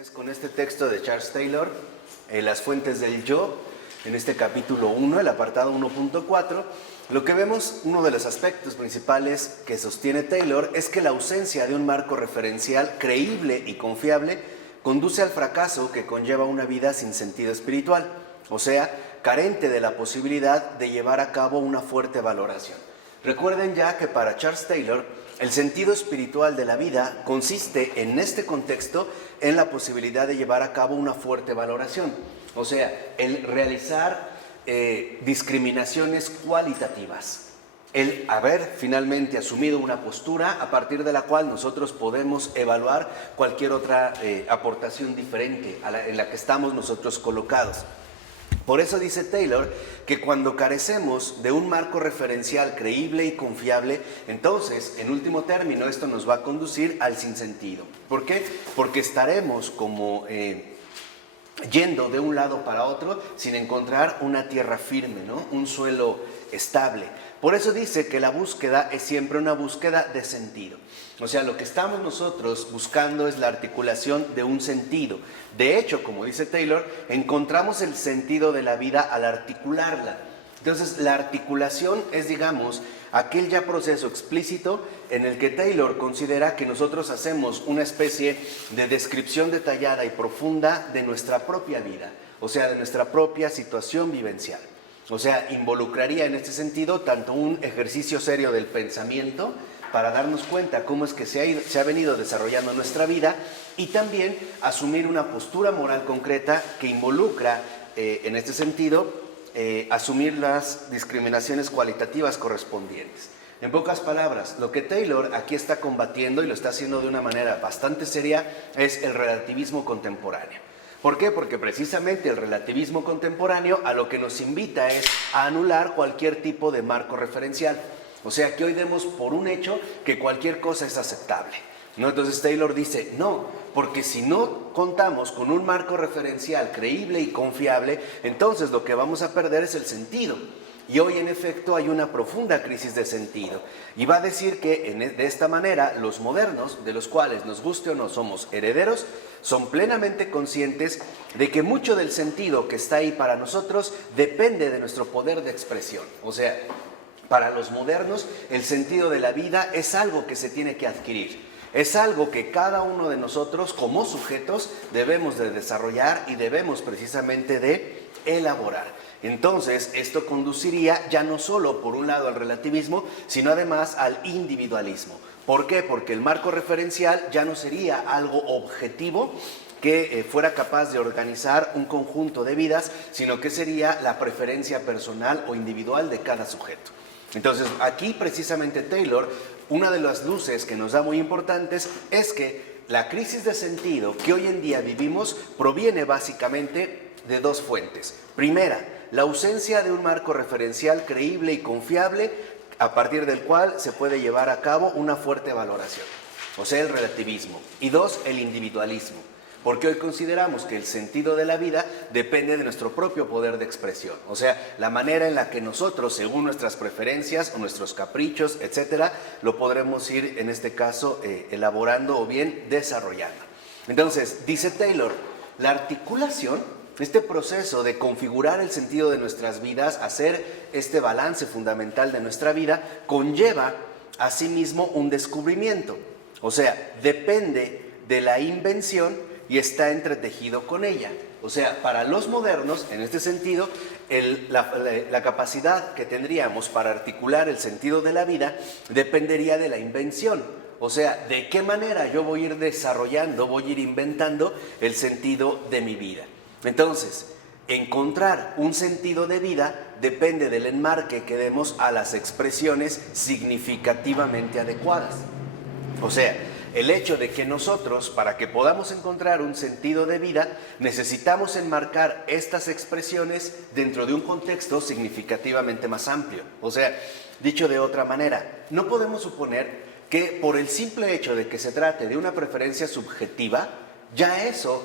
Es con este texto de Charles Taylor, Las fuentes del yo, en este capítulo 1, el apartado 1.4, lo que vemos, uno de los aspectos principales que sostiene Taylor, es que la ausencia de un marco referencial creíble y confiable conduce al fracaso que conlleva una vida sin sentido espiritual, o sea, carente de la posibilidad de llevar a cabo una fuerte valoración. Recuerden ya que para Charles Taylor, el sentido espiritual de la vida consiste en este contexto en la posibilidad de llevar a cabo una fuerte valoración, o sea, el realizar discriminaciones cualitativas, el haber finalmente asumido una postura a partir de la cual nosotros podemos evaluar cualquier otra aportación diferente en la que estamos nosotros colocados. Por eso dice Taylor que cuando carecemos de un marco referencial creíble y confiable, entonces, en último término, esto nos va a conducir al sinsentido. ¿Por qué? Porque estaremos como yendo de un lado para otro sin encontrar una tierra firme, ¿no? Un suelo estable. Por eso dice que la búsqueda es siempre una búsqueda de sentido. O sea, lo que estamos nosotros buscando es la articulación de un sentido. De hecho, como dice Taylor, encontramos el sentido de la vida al articularla. Entonces, la articulación es, digamos, aquel ya proceso explícito en el que Taylor considera que nosotros hacemos una especie de descripción detallada y profunda de nuestra propia vida, o sea, de nuestra propia situación vivencial. O sea, involucraría en este sentido tanto un ejercicio serio del pensamiento para darnos cuenta cómo es que se ha venido desarrollando nuestra vida y también asumir una postura moral concreta que involucra, en este sentido, asumir las discriminaciones cualitativas correspondientes. En pocas palabras, lo que Taylor aquí está combatiendo y lo está haciendo de una manera bastante seria es el relativismo contemporáneo. ¿Por qué? Porque precisamente el relativismo contemporáneo a lo que nos invita es a anular cualquier tipo de marco referencial. O sea, que hoy demos por un hecho que cualquier cosa es aceptable, ¿no? Entonces Taylor dice, no, porque si no contamos con un marco referencial creíble y confiable, entonces lo que vamos a perder es el sentido. Y hoy en efecto hay una profunda crisis de sentido. Y va a decir que de esta manera los modernos, de los cuales nos guste o no somos herederos, son plenamente conscientes de que mucho del sentido que está ahí para nosotros depende de nuestro poder de expresión. O sea, para los modernos el sentido de la vida es algo que se tiene que adquirir. Es algo que cada uno de nosotros como sujetos debemos de desarrollar y debemos precisamente de elaborar. Entonces, esto conduciría ya no solo por un lado al relativismo, sino además al individualismo. ¿Por qué? Porque el marco referencial ya no sería algo objetivo que fuera capaz de organizar un conjunto de vidas, sino que sería la preferencia personal o individual de cada sujeto. Entonces, aquí precisamente Taylor, una de las luces que nos da muy importantes es que la crisis de sentido que hoy en día vivimos proviene básicamente de dos fuentes. Primera, la ausencia de un marco referencial creíble y confiable a partir del cual se puede llevar a cabo una fuerte valoración, o sea, el relativismo. Y dos, el individualismo, porque hoy consideramos que el sentido de la vida depende de nuestro propio poder de expresión, o sea, la manera en la que nosotros, según nuestras preferencias o nuestros caprichos, etcétera, lo podremos ir, en este caso, elaborando o bien desarrollando. Entonces, dice Taylor, la articulación, este proceso de configurar el sentido de nuestras vidas, hacer este balance fundamental de nuestra vida, conlleva asimismo un descubrimiento. O sea, depende de la invención y está entretejido con ella. O sea, para los modernos, en este sentido, la capacidad que tendríamos para articular el sentido de la vida dependería de la invención. O sea, de qué manera yo voy a ir desarrollando, voy a ir inventando el sentido de mi vida. Entonces, encontrar un sentido de vida depende del enmarque que demos a las expresiones significativamente adecuadas. O sea, el hecho de que nosotros, para que podamos encontrar un sentido de vida, necesitamos enmarcar estas expresiones dentro de un contexto significativamente más amplio. O sea, dicho de otra manera, no podemos suponer que por el simple hecho de que se trate de una preferencia subjetiva, ya eso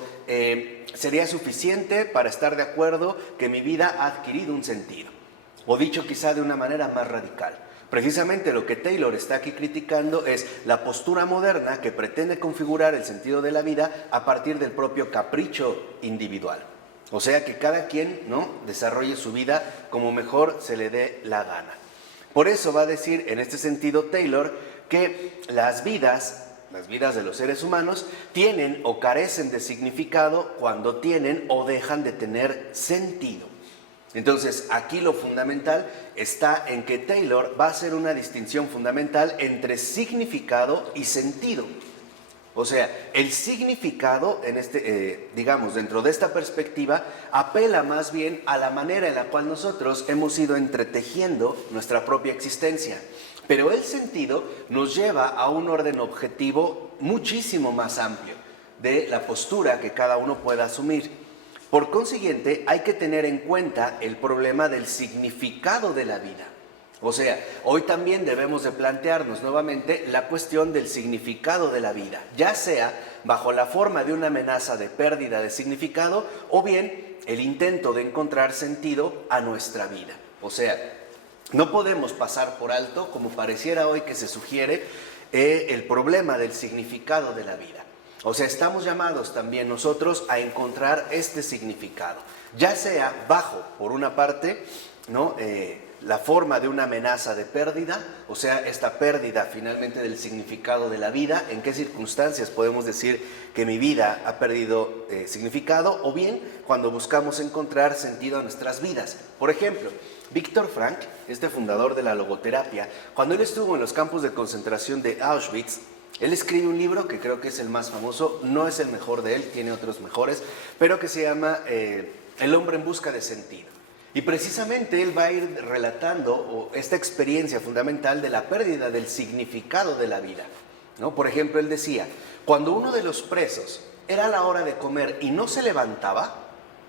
sería suficiente para estar de acuerdo que mi vida ha adquirido un sentido. O dicho quizá de una manera más radical, Precisamente lo que Taylor está aquí criticando es la postura moderna que pretende configurar el sentido de la vida a partir del propio capricho individual. O sea, que cada quien, ¿no?, desarrolle su vida como mejor se le dé la gana. Por eso va a decir en este sentido Taylor que las vidas de los seres humanos tienen o carecen de significado cuando tienen o dejan de tener sentido. Entonces, aquí lo fundamental está en que Taylor va a hacer una distinción fundamental entre significado y sentido. O sea, el significado, digamos, dentro de esta perspectiva, apela más bien a la manera en la cual nosotros hemos ido entretejiendo nuestra propia existencia. Pero el sentido nos lleva a un orden objetivo muchísimo más amplio de la postura que cada uno pueda asumir. Por consiguiente, hay que tener en cuenta el problema del significado de la vida. O sea, hoy también debemos de plantearnos nuevamente la cuestión del significado de la vida, ya sea bajo la forma de una amenaza de pérdida de significado o bien el intento de encontrar sentido a nuestra vida. O sea, no podemos pasar por alto, como pareciera hoy que se sugiere, el problema del significado de la vida. O sea, estamos llamados también nosotros a encontrar este significado, ya sea bajo, por una parte, ¿no?, la forma de una amenaza de pérdida, o sea, esta pérdida finalmente del significado de la vida, en qué circunstancias podemos decir que mi vida ha perdido significado, o bien cuando buscamos encontrar sentido a nuestras vidas. Por ejemplo, Viktor Frankl, este fundador de la logoterapia, cuando él estuvo en los campos de concentración de Auschwitz, él escribe un libro que creo que es el más famoso, no es el mejor de él, tiene otros mejores, pero que se llama El hombre en busca de sentido. Y precisamente él va a ir relatando esta experiencia fundamental de la pérdida del significado de la vida, ¿no? Por ejemplo, él decía, cuando uno de los presos era la hora de comer y no se levantaba,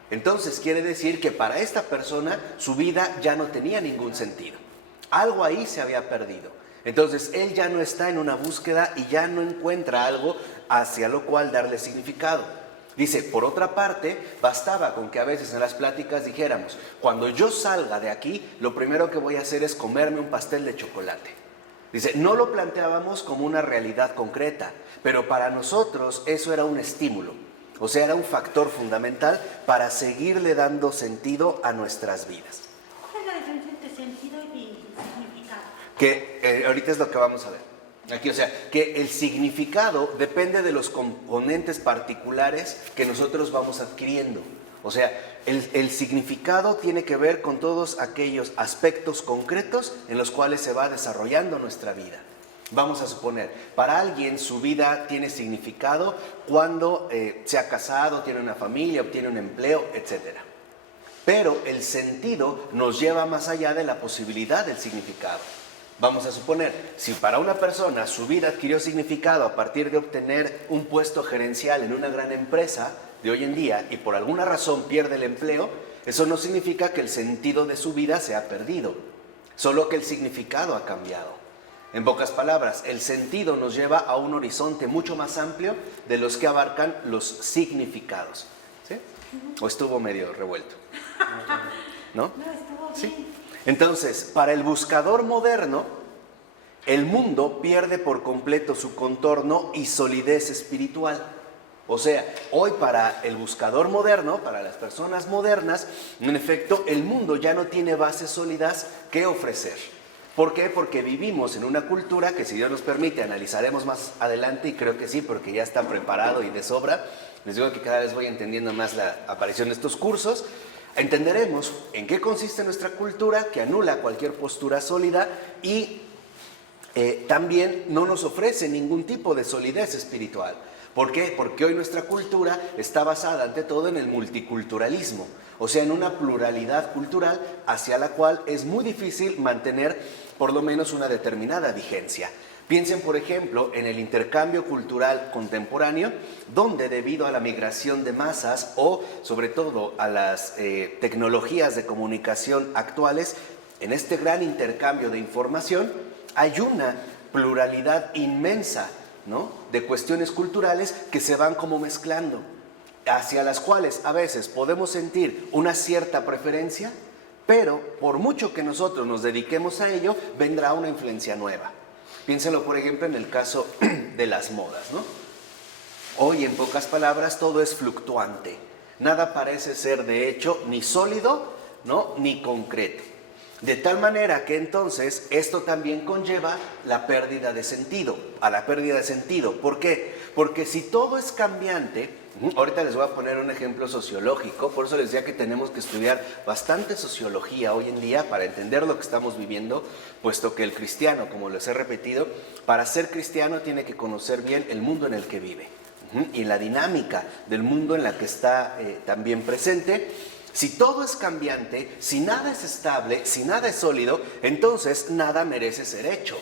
entonces quiere decir que para esta persona su vida ya no tenía ningún sentido. Algo ahí se había perdido. Entonces él ya no está en una búsqueda y ya no encuentra algo hacia lo cual darle significado. Dice, por otra parte, bastaba con que a veces en las pláticas dijéramos, cuando yo salga de aquí, lo primero que voy a hacer es comerme un pastel de chocolate. Dice, no lo planteábamos como una realidad concreta, pero para nosotros eso era un estímulo. O sea, era un factor fundamental para seguirle dando sentido a nuestras vidas. ¿Cuál es la diferencia entre sentido y significado? Que ahorita es lo que vamos a ver. Aquí, o sea, que el significado depende de los componentes particulares que nosotros vamos adquiriendo. O sea, el significado tiene que ver con todos aquellos aspectos concretos en los cuales se va desarrollando nuestra vida. Vamos a suponer, para alguien su vida tiene significado cuando se ha casado, tiene una familia, obtiene un empleo, etc. Pero el sentido nos lleva más allá de la posibilidad del significado. Vamos a suponer, si para una persona su vida adquirió significado a partir de obtener un puesto gerencial en una gran empresa de hoy en día y por alguna razón pierde el empleo, eso no significa que el sentido de su vida se ha perdido, solo que el significado ha cambiado. En pocas palabras, el sentido nos lleva a un horizonte mucho más amplio de los que abarcan los significados. ¿Sí? ¿O estuvo medio revuelto? ¿No? No, estuvo bien. Sí. Entonces, para el buscador moderno, el mundo pierde por completo su contorno y solidez espiritual. O sea, hoy para el buscador moderno, para las personas modernas, en efecto, el mundo ya no tiene bases sólidas que ofrecer. ¿Por qué? Porque vivimos en una cultura que, si Dios nos permite, analizaremos más adelante, y creo que sí, porque ya está preparado y de sobra. Les digo que cada vez voy entendiendo más la aparición de estos cursos. Entenderemos en qué consiste nuestra cultura, que anula cualquier postura sólida y también no nos ofrece ningún tipo de solidez espiritual. ¿Por qué? Porque hoy nuestra cultura está basada ante todo en el multiculturalismo, o sea, en una pluralidad cultural hacia la cual es muy difícil mantener por lo menos una determinada vigencia. Piensen, por ejemplo, en el intercambio cultural contemporáneo, donde debido a la migración de masas o sobre todo a las tecnologías de comunicación actuales, en este gran intercambio de información hay una pluralidad inmensa, ¿no?, de cuestiones culturales que se van como mezclando, hacia las cuales a veces podemos sentir una cierta preferencia, Pero por mucho que nosotros nos dediquemos a ello, vendrá una influencia nueva. Piénsenlo, por ejemplo, en el caso de las modas, ¿no? Hoy, en pocas palabras, todo es fluctuante. Nada parece ser, de hecho, ni sólido, ¿no?, ni concreto. De tal manera que entonces esto también conlleva la pérdida de sentido, a la pérdida de sentido. ¿Por qué? Porque si todo es cambiante, ahorita les voy a poner un ejemplo sociológico, por eso les decía que tenemos que estudiar bastante sociología hoy en día para entender lo que estamos viviendo, puesto que el cristiano, como les he repetido, para ser cristiano tiene que conocer bien el mundo en el que vive y la dinámica del mundo en la que está también presente. Si todo es cambiante, si nada es estable, si nada es sólido, entonces nada merece ser hecho.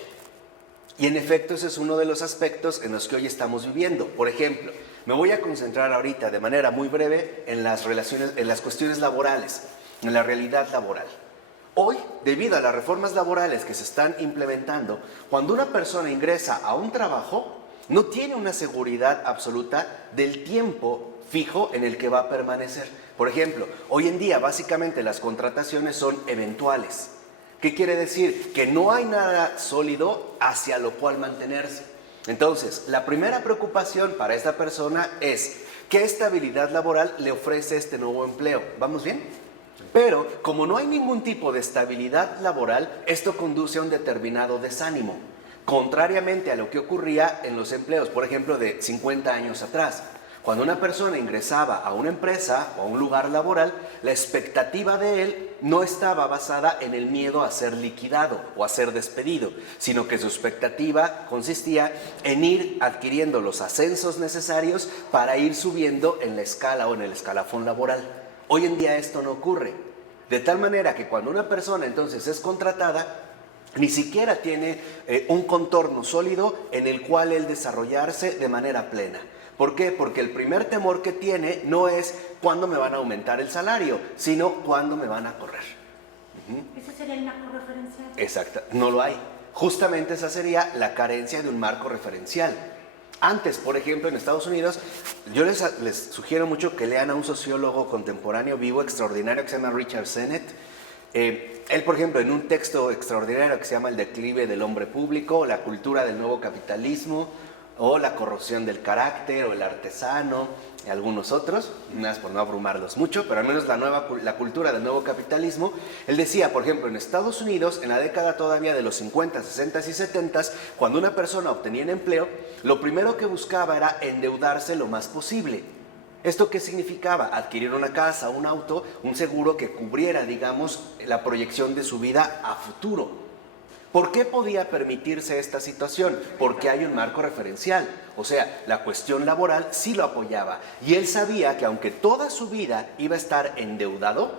Y en efecto ese es uno de los aspectos en los que hoy estamos viviendo. Por ejemplo, me voy a concentrar ahorita de manera muy breve en las relaciones, en las cuestiones laborales, en la realidad laboral. Hoy, debido a las reformas laborales que se están implementando, cuando una persona ingresa a un trabajo, no tiene una seguridad absoluta del tiempo fijo en el que va a permanecer. Por ejemplo, hoy en día básicamente las contrataciones son eventuales. ¿Qué quiere decir? Que no hay nada sólido hacia lo cual mantenerse. Entonces, la primera preocupación para esta persona es ¿qué estabilidad laboral le ofrece este nuevo empleo? ¿Vamos bien? Pero como no hay ningún tipo de estabilidad laboral, esto conduce a un determinado desánimo, contrariamente a lo que ocurría en los empleos, por ejemplo, de 50 años atrás. Cuando una persona ingresaba a una empresa o a un lugar laboral, la expectativa de él no estaba basada en el miedo a ser liquidado o a ser despedido, sino que su expectativa consistía en ir adquiriendo los ascensos necesarios para ir subiendo en la escala o en el escalafón laboral. Hoy en día esto no ocurre, de tal manera que cuando una persona entonces es contratada, ni siquiera tiene un contorno sólido en el cual él desarrollarse de manera plena. ¿Por qué? Porque el primer temor que tiene no es cuándo me van a aumentar el salario, sino cuándo me van a correr. ¿Ese sería el marco referencial? Exacto, no lo hay. Justamente esa sería la carencia de un marco referencial. Antes, por ejemplo, en Estados Unidos, yo les sugiero mucho que lean a un sociólogo contemporáneo vivo extraordinario que se llama Richard Sennett. Él, por ejemplo, en un texto extraordinario que se llama El declive del hombre público, la cultura del nuevo capitalismo, o la corrupción del carácter, o el artesano, y algunos otros, más por no abrumarlos mucho, pero al menos la cultura del nuevo capitalismo. Él decía, por ejemplo, en Estados Unidos, en la década todavía de los 50, 60 y 70, cuando una persona obtenía un empleo, lo primero que buscaba era endeudarse lo más posible. ¿Esto qué significaba? Adquirir una casa, un auto, un seguro que cubriera, digamos, la proyección de su vida a futuro. ¿Por qué podía permitirse esta situación? Porque hay un marco referencial, o sea, la cuestión laboral sí lo apoyaba. Y él sabía que aunque toda su vida iba a estar endeudado,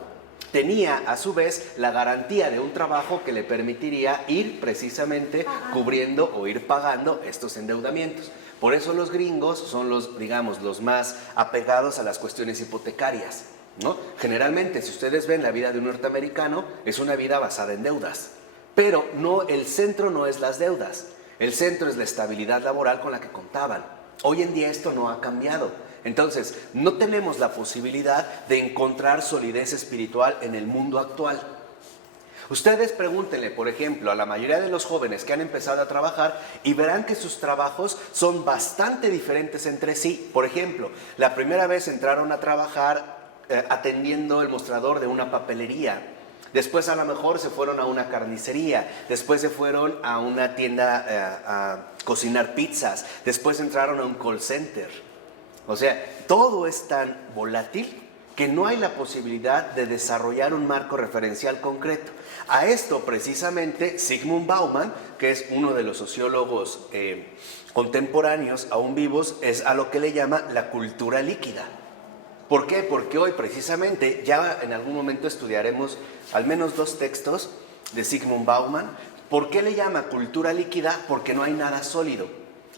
tenía a su vez la garantía de un trabajo que le permitiría ir precisamente cubriendo o ir pagando estos endeudamientos. Por eso los gringos son los, digamos, los más apegados a las cuestiones hipotecarias, ¿no? Generalmente, si ustedes ven la vida de un norteamericano, es una vida basada en deudas. Pero no, el centro no es las deudas, el centro es la estabilidad laboral con la que contaban. Hoy en día esto no ha cambiado. Entonces, no tenemos la posibilidad de encontrar solidez espiritual en el mundo actual. Ustedes pregúntenle, por ejemplo, a la mayoría de los jóvenes que han empezado a trabajar y verán que sus trabajos son bastante diferentes entre sí. Por ejemplo, la primera vez entraron a trabajar atendiendo el mostrador de una papelería. Después a lo mejor se fueron a una carnicería, después se fueron a una tienda a cocinar pizzas, después entraron a un call center. O sea, todo es tan volátil que no hay la posibilidad de desarrollar un marco referencial concreto. A esto precisamente Zygmunt Bauman, que es uno de los sociólogos contemporáneos aún vivos, es a lo que le llama la cultura líquida. ¿Por qué? Porque hoy precisamente, ya en algún momento estudiaremos al menos 2 textos de Zygmunt Bauman. ¿Por qué le llama cultura líquida? Porque no hay nada sólido.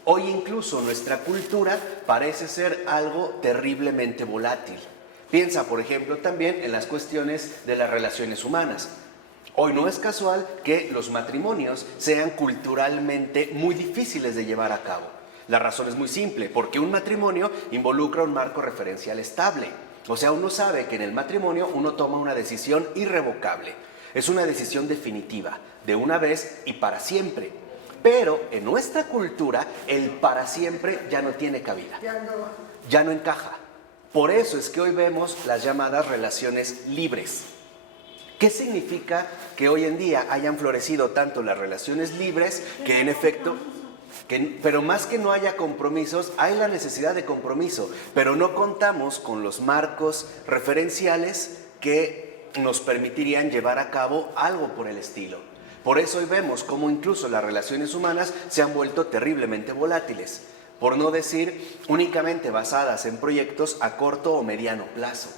Hoy incluso nuestra cultura parece ser algo terriblemente volátil. Piensa, por ejemplo, también en las cuestiones de las relaciones humanas. Hoy no es casual que los matrimonios sean culturalmente muy difíciles de llevar a cabo. La razón es muy simple, porque un matrimonio involucra un marco referencial estable. O sea, uno sabe que en el matrimonio uno toma una decisión irrevocable. Es una decisión definitiva, de una vez y para siempre. Pero en nuestra cultura, el para siempre ya no tiene cabida. Ya no encaja. Por eso es que hoy vemos las llamadas relaciones libres. ¿Qué significa que hoy en día hayan florecido tanto las relaciones libres que en efecto... pero más que no haya compromisos, hay la necesidad de compromiso, pero no contamos con los marcos referenciales que nos permitirían llevar a cabo algo por el estilo. Por eso hoy vemos cómo incluso las relaciones humanas se han vuelto terriblemente volátiles, por no decir únicamente basadas en proyectos a corto o mediano plazo,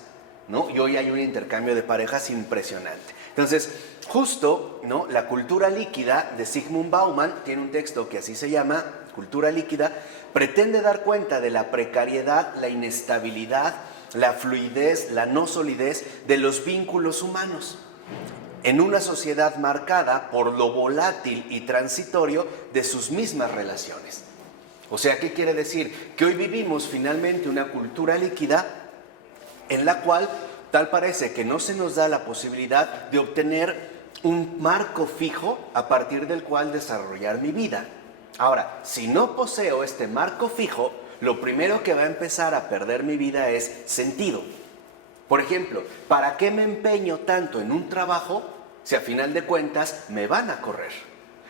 ¿no? Y hoy hay un intercambio de parejas impresionante. Entonces, justo, ¿no?, la cultura líquida de Zygmunt Bauman tiene un texto que así se llama, Cultura líquida, pretende dar cuenta de la precariedad, la inestabilidad, la fluidez, la no solidez de los vínculos humanos en una sociedad marcada por lo volátil y transitorio de sus mismas relaciones. O sea, ¿qué quiere decir? Que hoy vivimos finalmente una cultura líquida en la cual tal parece que no se nos da la posibilidad de obtener un marco fijo a partir del cual desarrollar mi vida. Ahora, si no poseo este marco fijo, lo primero que va a empezar a perder mi vida es sentido. Por ejemplo, ¿para qué me empeño tanto en un trabajo si a final de cuentas me van a correr?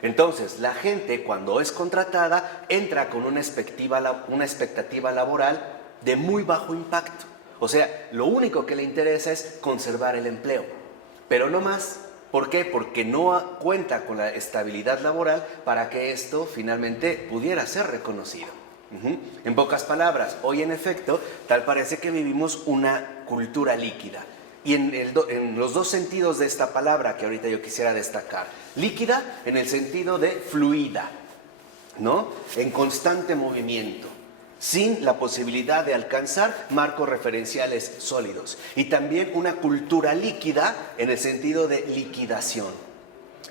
Entonces, la gente cuando es contratada entra con una expectativa laboral de muy bajo impacto. O sea, lo único que le interesa es conservar el empleo, pero no más. ¿Por qué? Porque no cuenta con la estabilidad laboral para que esto finalmente pudiera ser reconocido. En pocas palabras, hoy en efecto, tal parece que vivimos una cultura líquida. Y en los dos sentidos de esta palabra que ahorita yo quisiera destacar. Líquida en el sentido de fluida, ¿no? En constante movimiento, sin la posibilidad de alcanzar marcos referenciales sólidos. Y también una cultura líquida en el sentido de liquidación.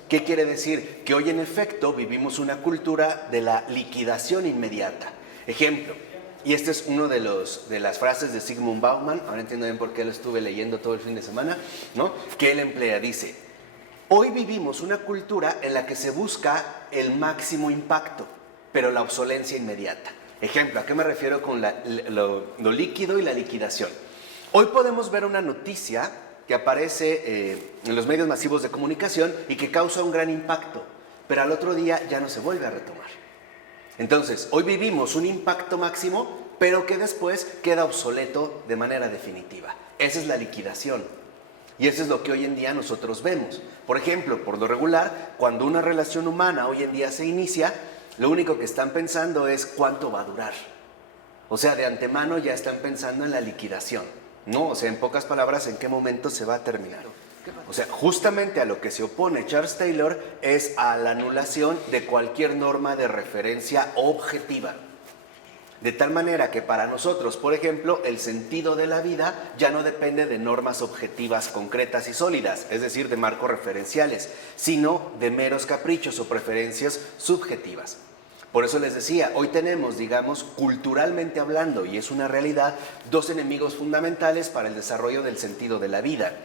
¿Qué quiere decir? Que hoy en efecto vivimos una cultura de la liquidación inmediata. Ejemplo, y este es uno de las frases de Zygmunt Bauman, ahora entiendo bien por qué lo estuve leyendo todo el fin de semana, ¿no?, que él emplea, dice: hoy vivimos una cultura en la que se busca el máximo impacto, pero la obsolencia inmediata. Ejemplo, ¿a qué me refiero con lo líquido y la liquidación? Hoy podemos ver una noticia que aparece en los medios masivos de comunicación y que causa un gran impacto, pero al otro día ya no se vuelve a retomar. Entonces, hoy vivimos un impacto máximo, pero que después queda obsoleto de manera definitiva. Esa es la liquidación. Y eso es lo que hoy en día nosotros vemos. Por ejemplo, por lo regular, cuando una relación humana hoy en día se inicia, lo único que están pensando es cuánto va a durar. O sea, de antemano ya están pensando en la liquidación, ¿no? O sea, en pocas palabras, ¿en qué momento se va a terminar? O sea, justamente a lo que se opone Charles Taylor es a la anulación de cualquier norma de referencia objetiva. De tal manera que para nosotros, por ejemplo, el sentido de la vida ya no depende de normas objetivas concretas y sólidas, es decir, de marcos referenciales, sino de meros caprichos o preferencias subjetivas. Por eso les decía, hoy tenemos, digamos, culturalmente hablando, y es una realidad, dos enemigos fundamentales para el desarrollo del sentido de la vida: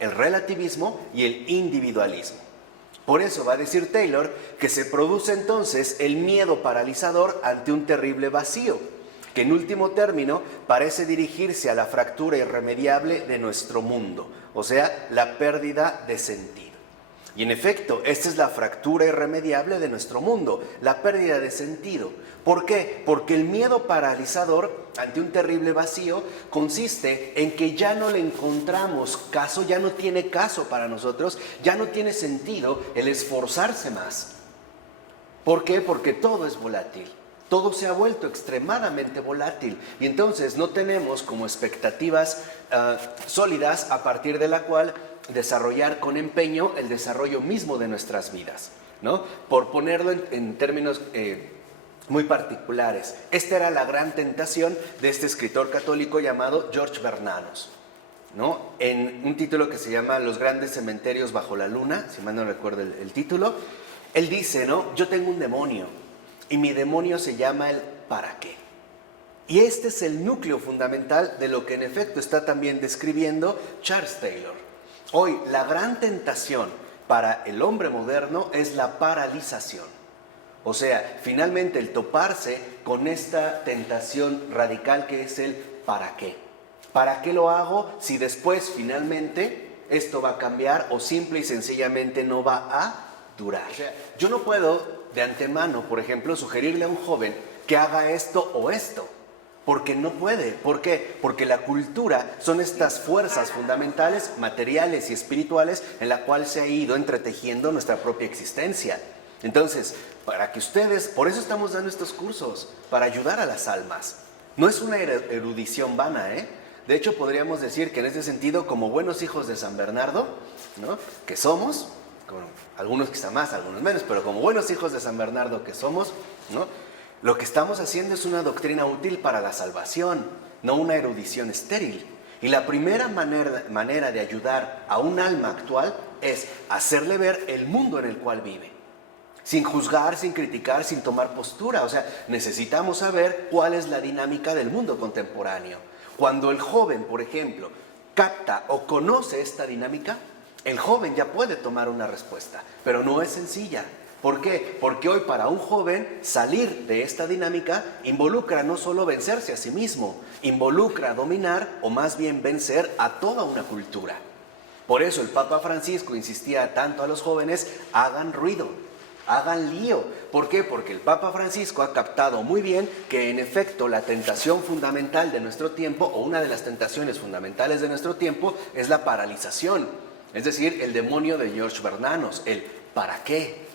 el relativismo y el individualismo. Por eso va a decir Taylor que se produce entonces el miedo paralizador ante un terrible vacío, que en último término parece dirigirse a la fractura irremediable de nuestro mundo, o sea, la pérdida de sentido. Y en efecto, esta es la fractura irremediable de nuestro mundo, la pérdida de sentido. ¿Por qué? Porque el miedo paralizador ante un terrible vacío consiste en que ya no le encontramos caso, ya no tiene caso para nosotros, ya no tiene sentido el esforzarse más. ¿Por qué? Porque todo es volátil. Todo se ha vuelto extremadamente volátil y entonces no tenemos como expectativas sólidas a partir de la cual desarrollar con empeño el desarrollo mismo de nuestras vidas, ¿no? Por ponerlo en términos muy particulares, esta era la gran tentación de este escritor católico llamado George Bernanos, ¿no? En un título que se llama Los grandes cementerios bajo la luna, si mal no recuerdo el título, él dice, ¿no?, yo tengo un demonio y mi demonio se llama el ¿para qué? Y este es el núcleo fundamental de lo que en efecto está también describiendo Charles Taylor. Hoy, la gran tentación para el hombre moderno es la paralización. O sea, finalmente el toparse con esta tentación radical que es el ¿para qué? ¿Para qué lo hago si después finalmente esto va a cambiar o simple y sencillamente no va a durar? O sea, yo no puedo de antemano, por ejemplo, sugerirle a un joven que haga esto o esto. Porque no puede. ¿Por qué? Porque la cultura son estas fuerzas fundamentales, materiales y espirituales en la cual se ha ido entretejiendo nuestra propia existencia. Entonces, para que ustedes, por eso estamos dando estos cursos, para ayudar a las almas. No es una erudición vana, ¿eh? De hecho, podríamos decir que en ese sentido, como buenos hijos de San Bernardo, ¿no?, que somos, con algunos quizá más, algunos menos, pero como buenos hijos de San Bernardo que somos, ¿no?, lo que estamos haciendo es una doctrina útil para la salvación, no una erudición estéril. Y la primera manera de ayudar a un alma actual es hacerle ver el mundo en el cual vive. Sin juzgar, sin criticar, sin tomar postura. O sea, necesitamos saber cuál es la dinámica del mundo contemporáneo. Cuando el joven, por ejemplo, capta o conoce esta dinámica, el joven ya puede tomar una respuesta, pero no es sencilla. ¿Por qué? Porque hoy para un joven salir de esta dinámica involucra no solo vencerse a sí mismo, involucra dominar o más bien vencer a toda una cultura. Por eso el Papa Francisco insistía tanto a los jóvenes: hagan ruido, hagan lío. ¿Por qué? Porque el Papa Francisco ha captado muy bien que en efecto la tentación fundamental de nuestro tiempo, o una de las tentaciones fundamentales de nuestro tiempo, es la paralización. Es decir, el demonio de George Bernanos, el ¿para qué?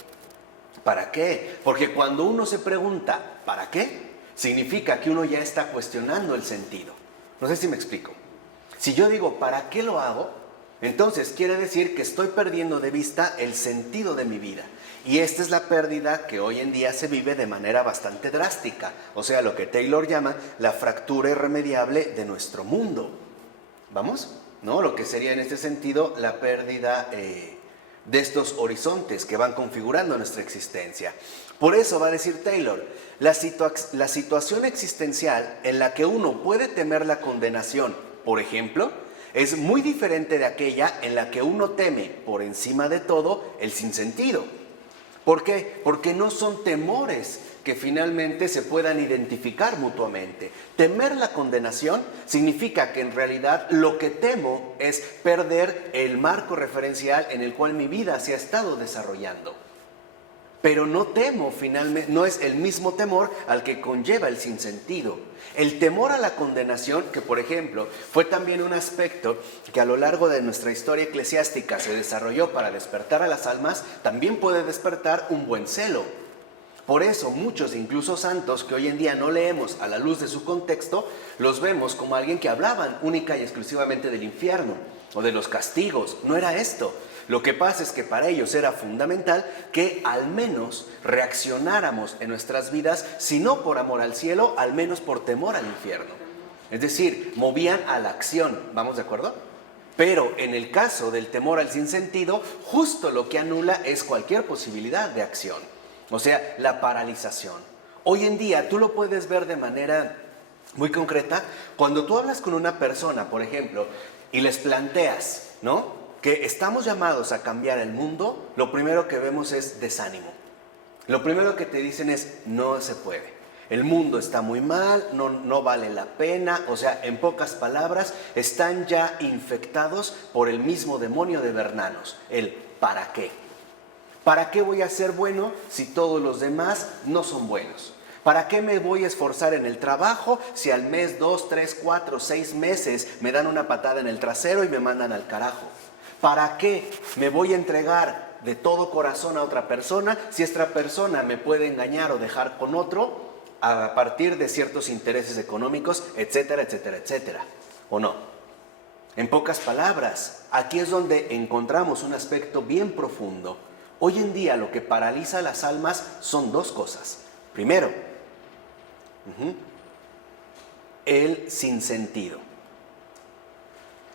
¿Para qué? Porque cuando uno se pregunta ¿para qué?, significa que uno ya está cuestionando el sentido. No sé si me explico. Si yo digo ¿para qué lo hago?, entonces quiere decir que estoy perdiendo de vista el sentido de mi vida. Y esta es la pérdida que hoy en día se vive de manera bastante drástica. O sea, lo que Taylor llama la fractura irremediable de nuestro mundo. ¿Vamos? ¿No? Lo que sería en este sentido la pérdida de estos horizontes que van configurando nuestra existencia. Por eso va a decir Taylor, la situación existencial en la que uno puede temer la condenación, por ejemplo, es muy diferente de aquella en la que uno teme, por encima de todo, el sinsentido. ¿Por qué? Porque no son temores que finalmente se puedan identificar mutuamente. Temer la condenación significa que en realidad lo que temo es perder el marco referencial en el cual mi vida se ha estado desarrollando. Pero no temo finalmente, no es el mismo temor al que conlleva el sinsentido. El temor a la condenación, que por ejemplo fue también un aspecto que a lo largo de nuestra historia eclesiástica se desarrolló para despertar a las almas, también puede despertar un buen celo. Por eso muchos, incluso santos, que hoy en día no leemos a la luz de su contexto, los vemos como alguien que hablaban única y exclusivamente del infierno o de los castigos. No era esto. Lo que pasa es que para ellos era fundamental que al menos reaccionáramos en nuestras vidas, si no por amor al cielo, al menos por temor al infierno. Es decir, movían a la acción, ¿vamos de acuerdo? Pero en el caso del temor al sinsentido, justo lo que anula es cualquier posibilidad de acción. O sea, la paralización. Hoy en día tú lo puedes ver de manera muy concreta cuando tú hablas con una persona, por ejemplo, y les planteas, ¿no?, que estamos llamados a cambiar el mundo. Lo primero que vemos es desánimo. Lo primero que te dicen es: no se puede. El mundo está muy mal, no vale la pena. O sea, en pocas palabras, están ya infectados por el mismo demonio de Bernanos, el ¿para qué? ¿Para qué voy a ser bueno si todos los demás no son buenos? ¿Para qué me voy a esforzar en el trabajo si al mes, 2, 3, 4, 6 meses me dan una patada en el trasero y me mandan al carajo? ¿Para qué me voy a entregar de todo corazón a otra persona si esta persona me puede engañar o dejar con otro a partir de ciertos intereses económicos, etcétera, etcétera, etcétera? ¿O no? En pocas palabras, aquí es donde encontramos un aspecto bien profundo. Hoy en día lo que paraliza a las almas son dos cosas. Primero, el sinsentido.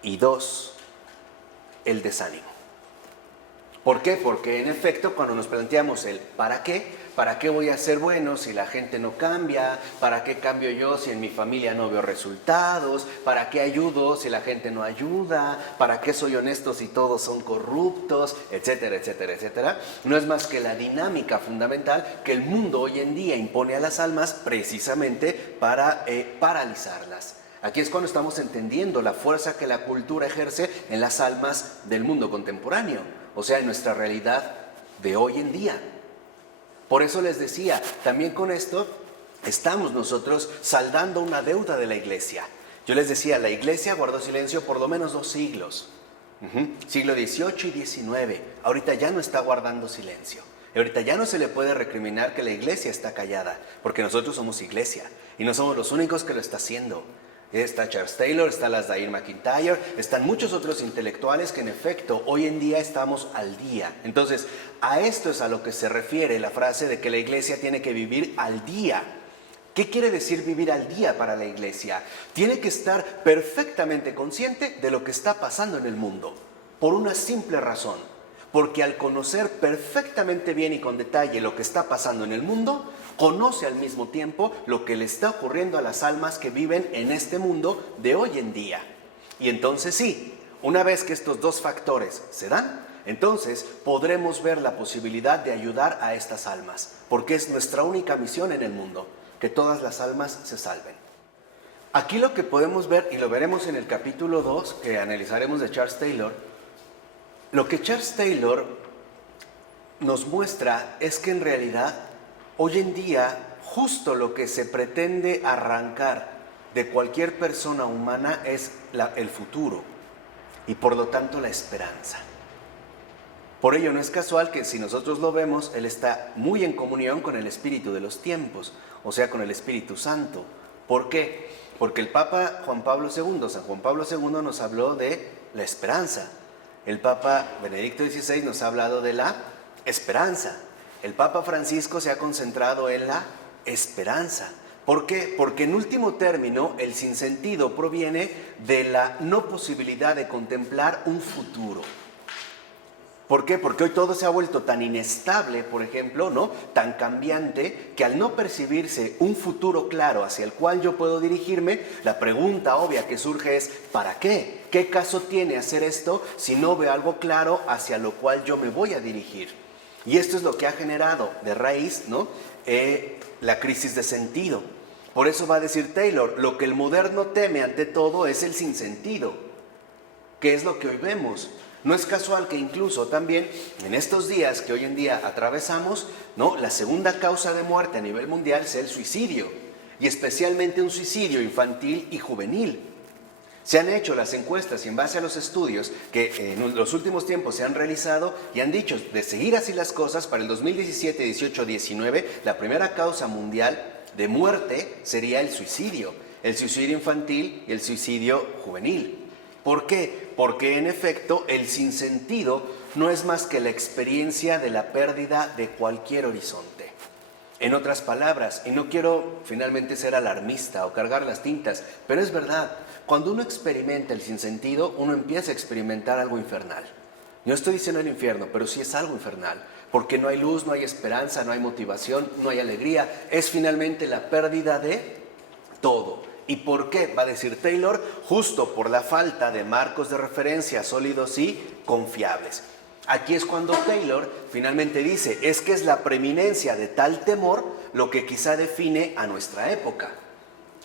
Y dos, el desánimo. ¿Por qué? Porque en efecto cuando nos planteamos el ¿para qué voy a ser bueno si la gente no cambia? ¿Para qué cambio yo si en mi familia no veo resultados? ¿Para qué ayudo si la gente no ayuda? ¿Para qué soy honesto si todos son corruptos? Etcétera, etcétera, etcétera. No es más que la dinámica fundamental que el mundo hoy en día impone a las almas precisamente para paralizarlas. Aquí es cuando estamos entendiendo la fuerza que la cultura ejerce en las almas del mundo contemporáneo, o sea, en nuestra realidad de hoy en día. Por eso les decía, también con esto estamos nosotros saldando una deuda de la iglesia. Yo les decía, la iglesia guardó silencio por lo menos 2 siglos, siglo XVIII y XIX. Ahorita ya no está guardando silencio. Ahorita ya no se le puede recriminar que la iglesia está callada, porque nosotros somos iglesia y no somos los únicos que lo está haciendo. Está Charles Taylor, está Lasdair MacIntyre, están muchos otros intelectuales que en efecto hoy en día estamos al día. Entonces, a esto es a lo que se refiere la frase de que la iglesia tiene que vivir al día. ¿Qué quiere decir vivir al día para la iglesia? Tiene que estar perfectamente consciente de lo que está pasando en el mundo, por una simple razón. Porque al conocer perfectamente bien y con detalle lo que está pasando en el mundo, conoce al mismo tiempo lo que le está ocurriendo a las almas que viven en este mundo de hoy en día. Y entonces sí, una vez que estos 2 factores se dan, entonces podremos ver la posibilidad de ayudar a estas almas, porque es nuestra única misión en el mundo, que todas las almas se salven. Aquí lo que podemos ver, y lo veremos en el capítulo 2, que analizaremos de Charles Taylor, lo que Charles Taylor nos muestra es que en realidad hoy en día justo lo que se pretende arrancar de cualquier persona humana es el futuro y por lo tanto la esperanza. Por ello no es casual que si nosotros lo vemos, él está muy en comunión con el espíritu de los tiempos, o sea, con el Espíritu Santo. ¿Por qué? Porque el Papa Juan Pablo II, San Juan Pablo II nos habló de la esperanza. El Papa Benedicto XVI nos ha hablado de la esperanza. El Papa Francisco se ha concentrado en la esperanza. ¿Por qué? Porque en último término el sinsentido proviene de la no posibilidad de contemplar un futuro. ¿Por qué? Porque hoy todo se ha vuelto tan inestable, por ejemplo, ¿no? Tan cambiante, que al no percibirse un futuro claro hacia el cual yo puedo dirigirme, la pregunta obvia que surge es ¿para qué? ¿Qué caso tiene hacer esto si no veo algo claro hacia lo cual yo me voy a dirigir? Y esto es lo que ha generado de raíz, ¿no? La crisis de sentido. Por eso va a decir Taylor, lo que el moderno teme ante todo es el sinsentido, que es lo que hoy vemos. No es casual que incluso también en estos días que hoy en día atravesamos, ¿no? La segunda causa de muerte a nivel mundial sea el suicidio, y especialmente un suicidio infantil y juvenil. Se han hecho las encuestas y en base a los estudios que en los últimos tiempos se han realizado y han dicho de seguir así las cosas para el 2017, 18, 19, la primera causa mundial de muerte sería el suicidio infantil y el suicidio juvenil. ¿Por qué? Porque en efecto el sinsentido no es más que la experiencia de la pérdida de cualquier horizonte. En otras palabras, y no quiero finalmente ser alarmista o cargar las tintas, pero es verdad, cuando uno experimenta el sinsentido, uno empieza a experimentar algo infernal. No estoy diciendo el infierno, pero sí es algo infernal, porque no hay luz, no hay esperanza, no hay motivación, no hay alegría, es finalmente la pérdida de todo. ¿Y por qué? Va a decir Taylor, justo por la falta de marcos de referencia sólidos y confiables. Aquí es cuando Taylor finalmente dice, es que es la preeminencia de tal temor lo que quizá define a nuestra época.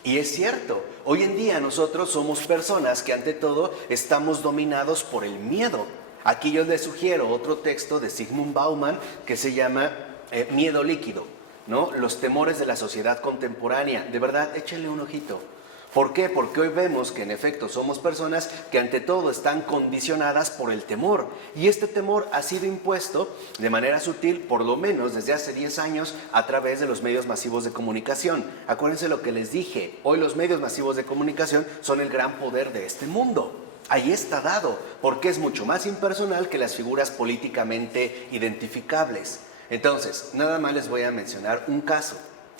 Y es cierto, hoy en día nosotros somos personas que ante todo estamos dominados por el miedo. Aquí yo les sugiero otro texto de Zygmunt Bauman que se llama Miedo líquido, ¿no? Los temores de la sociedad contemporánea. De verdad, échenle un ojito. ¿Por qué? Porque hoy vemos que en efecto somos personas que ante todo están condicionadas por el temor. Y este temor ha sido impuesto de manera sutil, por lo menos desde hace 10 años, a través de los medios masivos de comunicación. Acuérdense lo que les dije, hoy los medios masivos de comunicación son el gran poder de este mundo. Ahí está dado, porque es mucho más impersonal que las figuras políticamente identificables. Entonces, nada más les voy a mencionar un caso,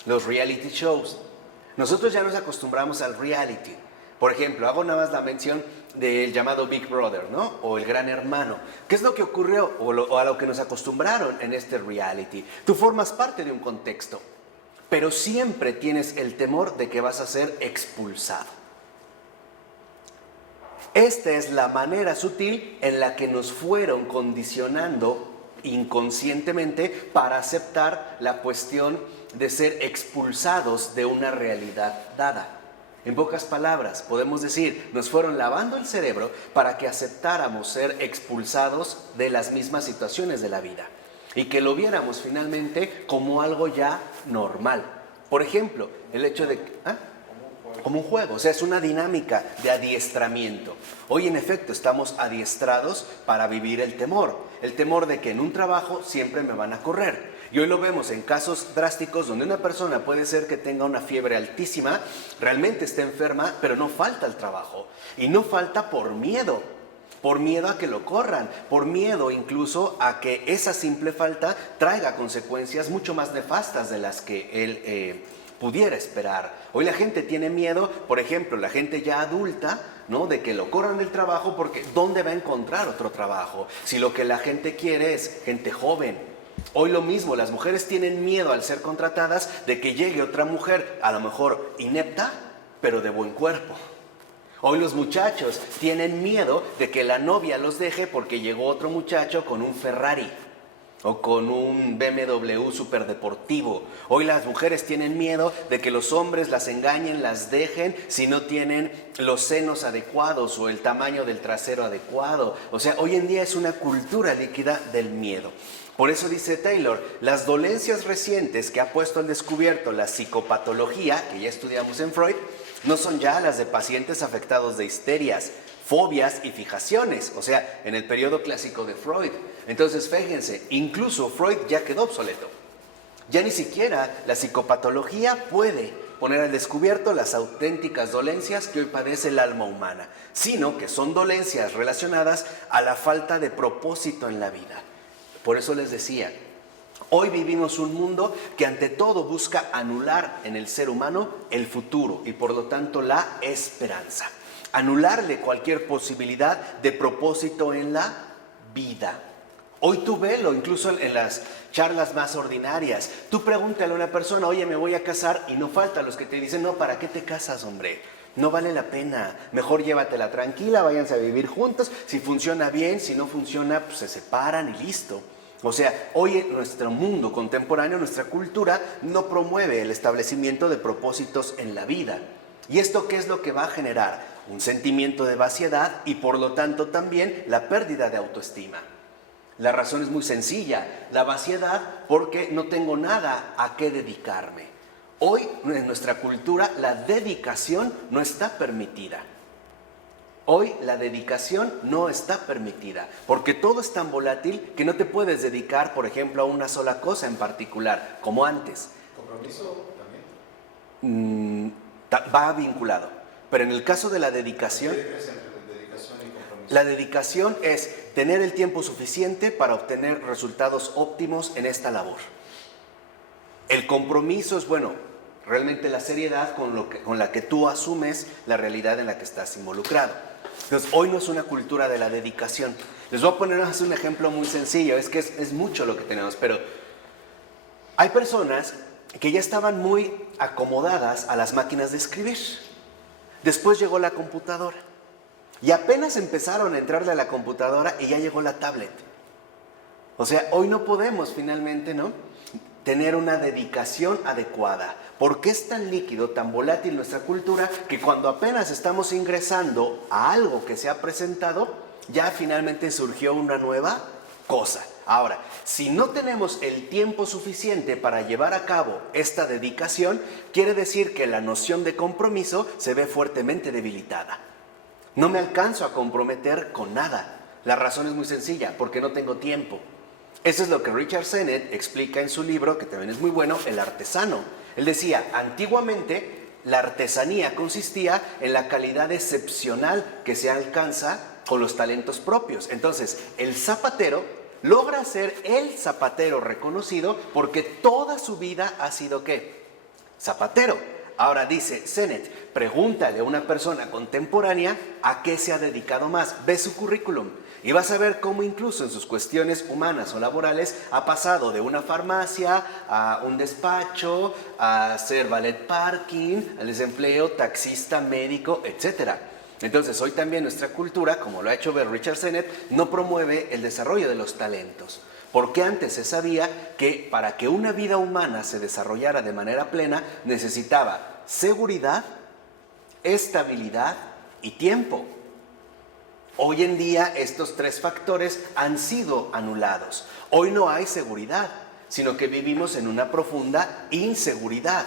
los reality shows. Nosotros ya nos acostumbramos al reality, Por ejemplo, hago nada más la mención del llamado Big Brother, ¿no? O el Gran Hermano. ¿Qué es lo que ocurrió o a lo que nos acostumbraron en este reality? Tú formas parte de un contexto, pero siempre tienes el temor de que vas a ser expulsado. Esta es la manera sutil en la que nos fueron condicionando inconscientemente para aceptar la cuestión de ser expulsados de una realidad dada. En pocas palabras, podemos decir, nos fueron lavando el cerebro para que aceptáramos ser expulsados de las mismas situaciones de la vida y que lo viéramos finalmente como algo ya normal. Por ejemplo, el hecho de... como un juego, o sea, es una dinámica de adiestramiento. Hoy en efecto estamos adiestrados para vivir el temor de que en un trabajo siempre me van a correr. Y hoy lo vemos en casos drásticos donde una persona puede ser que tenga una fiebre altísima, realmente está enferma, pero no falta al trabajo. Y no falta por miedo a que lo corran, por miedo incluso a que esa simple falta traiga consecuencias mucho más nefastas de las que él pudiera esperar. Hoy la gente tiene miedo, por ejemplo, la gente ya adulta, ¿no?, de que lo corran del trabajo porque ¿dónde va a encontrar otro trabajo? Si lo que la gente quiere es gente joven. Hoy lo mismo, las mujeres tienen miedo al ser contratadas de que llegue otra mujer, a lo mejor inepta, pero de buen cuerpo. Hoy los muchachos tienen miedo de que la novia los deje porque llegó otro muchacho con un Ferrari o con un BMW superdeportivo. Hoy las mujeres tienen miedo de que los hombres las engañen, las dejen si no tienen los senos adecuados o el tamaño del trasero adecuado. O sea, hoy en día es una cultura líquida del miedo. Por eso dice Taylor, las dolencias recientes que ha puesto al descubierto la psicopatología, que ya estudiamos en Freud, no son ya las de pacientes afectados de histerias, fobias y fijaciones, o sea, en el periodo clásico de Freud. Entonces, fíjense, incluso Freud ya quedó obsoleto. Ya ni siquiera la psicopatología puede poner al descubierto las auténticas dolencias que hoy padece el alma humana, sino que son dolencias relacionadas a la falta de propósito en la vida. Por eso les decía, hoy vivimos un mundo que ante todo busca anular en el ser humano el futuro y por lo tanto la esperanza. Anularle cualquier posibilidad de propósito en la vida. Hoy tú velo, incluso en las charlas más ordinarias. Tú pregúntale a una persona, oye, me voy a casar, y no falta los que te dicen, no, ¿para qué te casas, hombre? No vale la pena, mejor llévatela tranquila, váyanse a vivir juntos, si funciona bien, si no funciona, pues se separan y listo. O sea, hoy en nuestro mundo contemporáneo, nuestra cultura no promueve el establecimiento de propósitos en la vida. ¿Y esto qué es lo que va a generar? Un sentimiento de vaciedad y por lo tanto también la pérdida de autoestima. La razón es muy sencilla, la vaciedad porque no tengo nada a qué dedicarme. Hoy en nuestra cultura la dedicación no está permitida. Hoy la dedicación no está permitida, porque todo es tan volátil que no te puedes dedicar, por ejemplo, a una sola cosa en particular, como antes. ¿Compromiso también? Va vinculado, pero en el caso de la dedicación... ¿Qué diferencia entre dedicación y compromiso? La dedicación es tener el tiempo suficiente para obtener resultados óptimos en esta labor. El compromiso es, bueno, realmente la seriedad con la que tú asumes la realidad en la que estás involucrado. Entonces, hoy no es una cultura de la dedicación. Les voy a poner un ejemplo muy sencillo, es que es mucho lo que tenemos, pero hay personas que ya estaban muy acomodadas a las máquinas de escribir. Después llegó la computadora y apenas empezaron a entrarle a la computadora y ya llegó la tablet. O sea, hoy no podemos finalmente, ¿no?, tener una dedicación adecuada. ¿Por qué es tan líquido, tan volátil nuestra cultura que cuando apenas estamos ingresando a algo que se ha presentado, ya finalmente surgió una nueva cosa? Ahora, si no tenemos el tiempo suficiente para llevar a cabo esta dedicación, quiere decir que la noción de compromiso se ve fuertemente debilitada. No me alcanzo a comprometer con nada. La razón es muy sencilla, porque no tengo tiempo. Eso es lo que Richard Sennett explica en su libro, que también es muy bueno, El artesano. Él decía, antiguamente la artesanía consistía en la calidad excepcional que se alcanza con los talentos propios. Entonces, el zapatero logra ser el zapatero reconocido porque toda su vida ha sido ¿qué? Zapatero. Ahora dice Sennett, pregúntale a una persona contemporánea a qué se ha dedicado más. Ve su currículum y vas a ver cómo incluso en sus cuestiones humanas o laborales ha pasado de una farmacia a un despacho, a ser valet parking, al desempleo, taxista, médico, etc. Entonces hoy también nuestra cultura, como lo ha hecho ver Richard Sennett, no promueve el desarrollo de los talentos. Porque antes se sabía que para que una vida humana se desarrollara de manera plena necesitaba seguridad, estabilidad y tiempo. Hoy en día estos tres factores han sido anulados. Hoy no hay seguridad, sino que vivimos en una profunda inseguridad.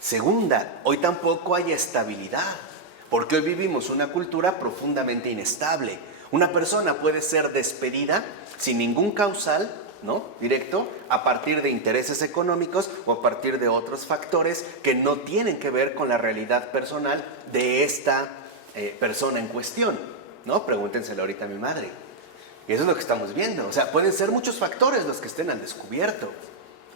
Segunda, hoy tampoco hay estabilidad, porque hoy vivimos una cultura profundamente inestable. Una persona puede ser despedida sin ningún causal, ¿no?, directo, a partir de intereses económicos o a partir de otros factores que no tienen que ver con la realidad personal de esta persona en cuestión, ¿no? Pregúntenselo ahorita a mi madre. Y eso es lo que estamos viendo. O sea, pueden ser muchos factores los que estén al descubierto,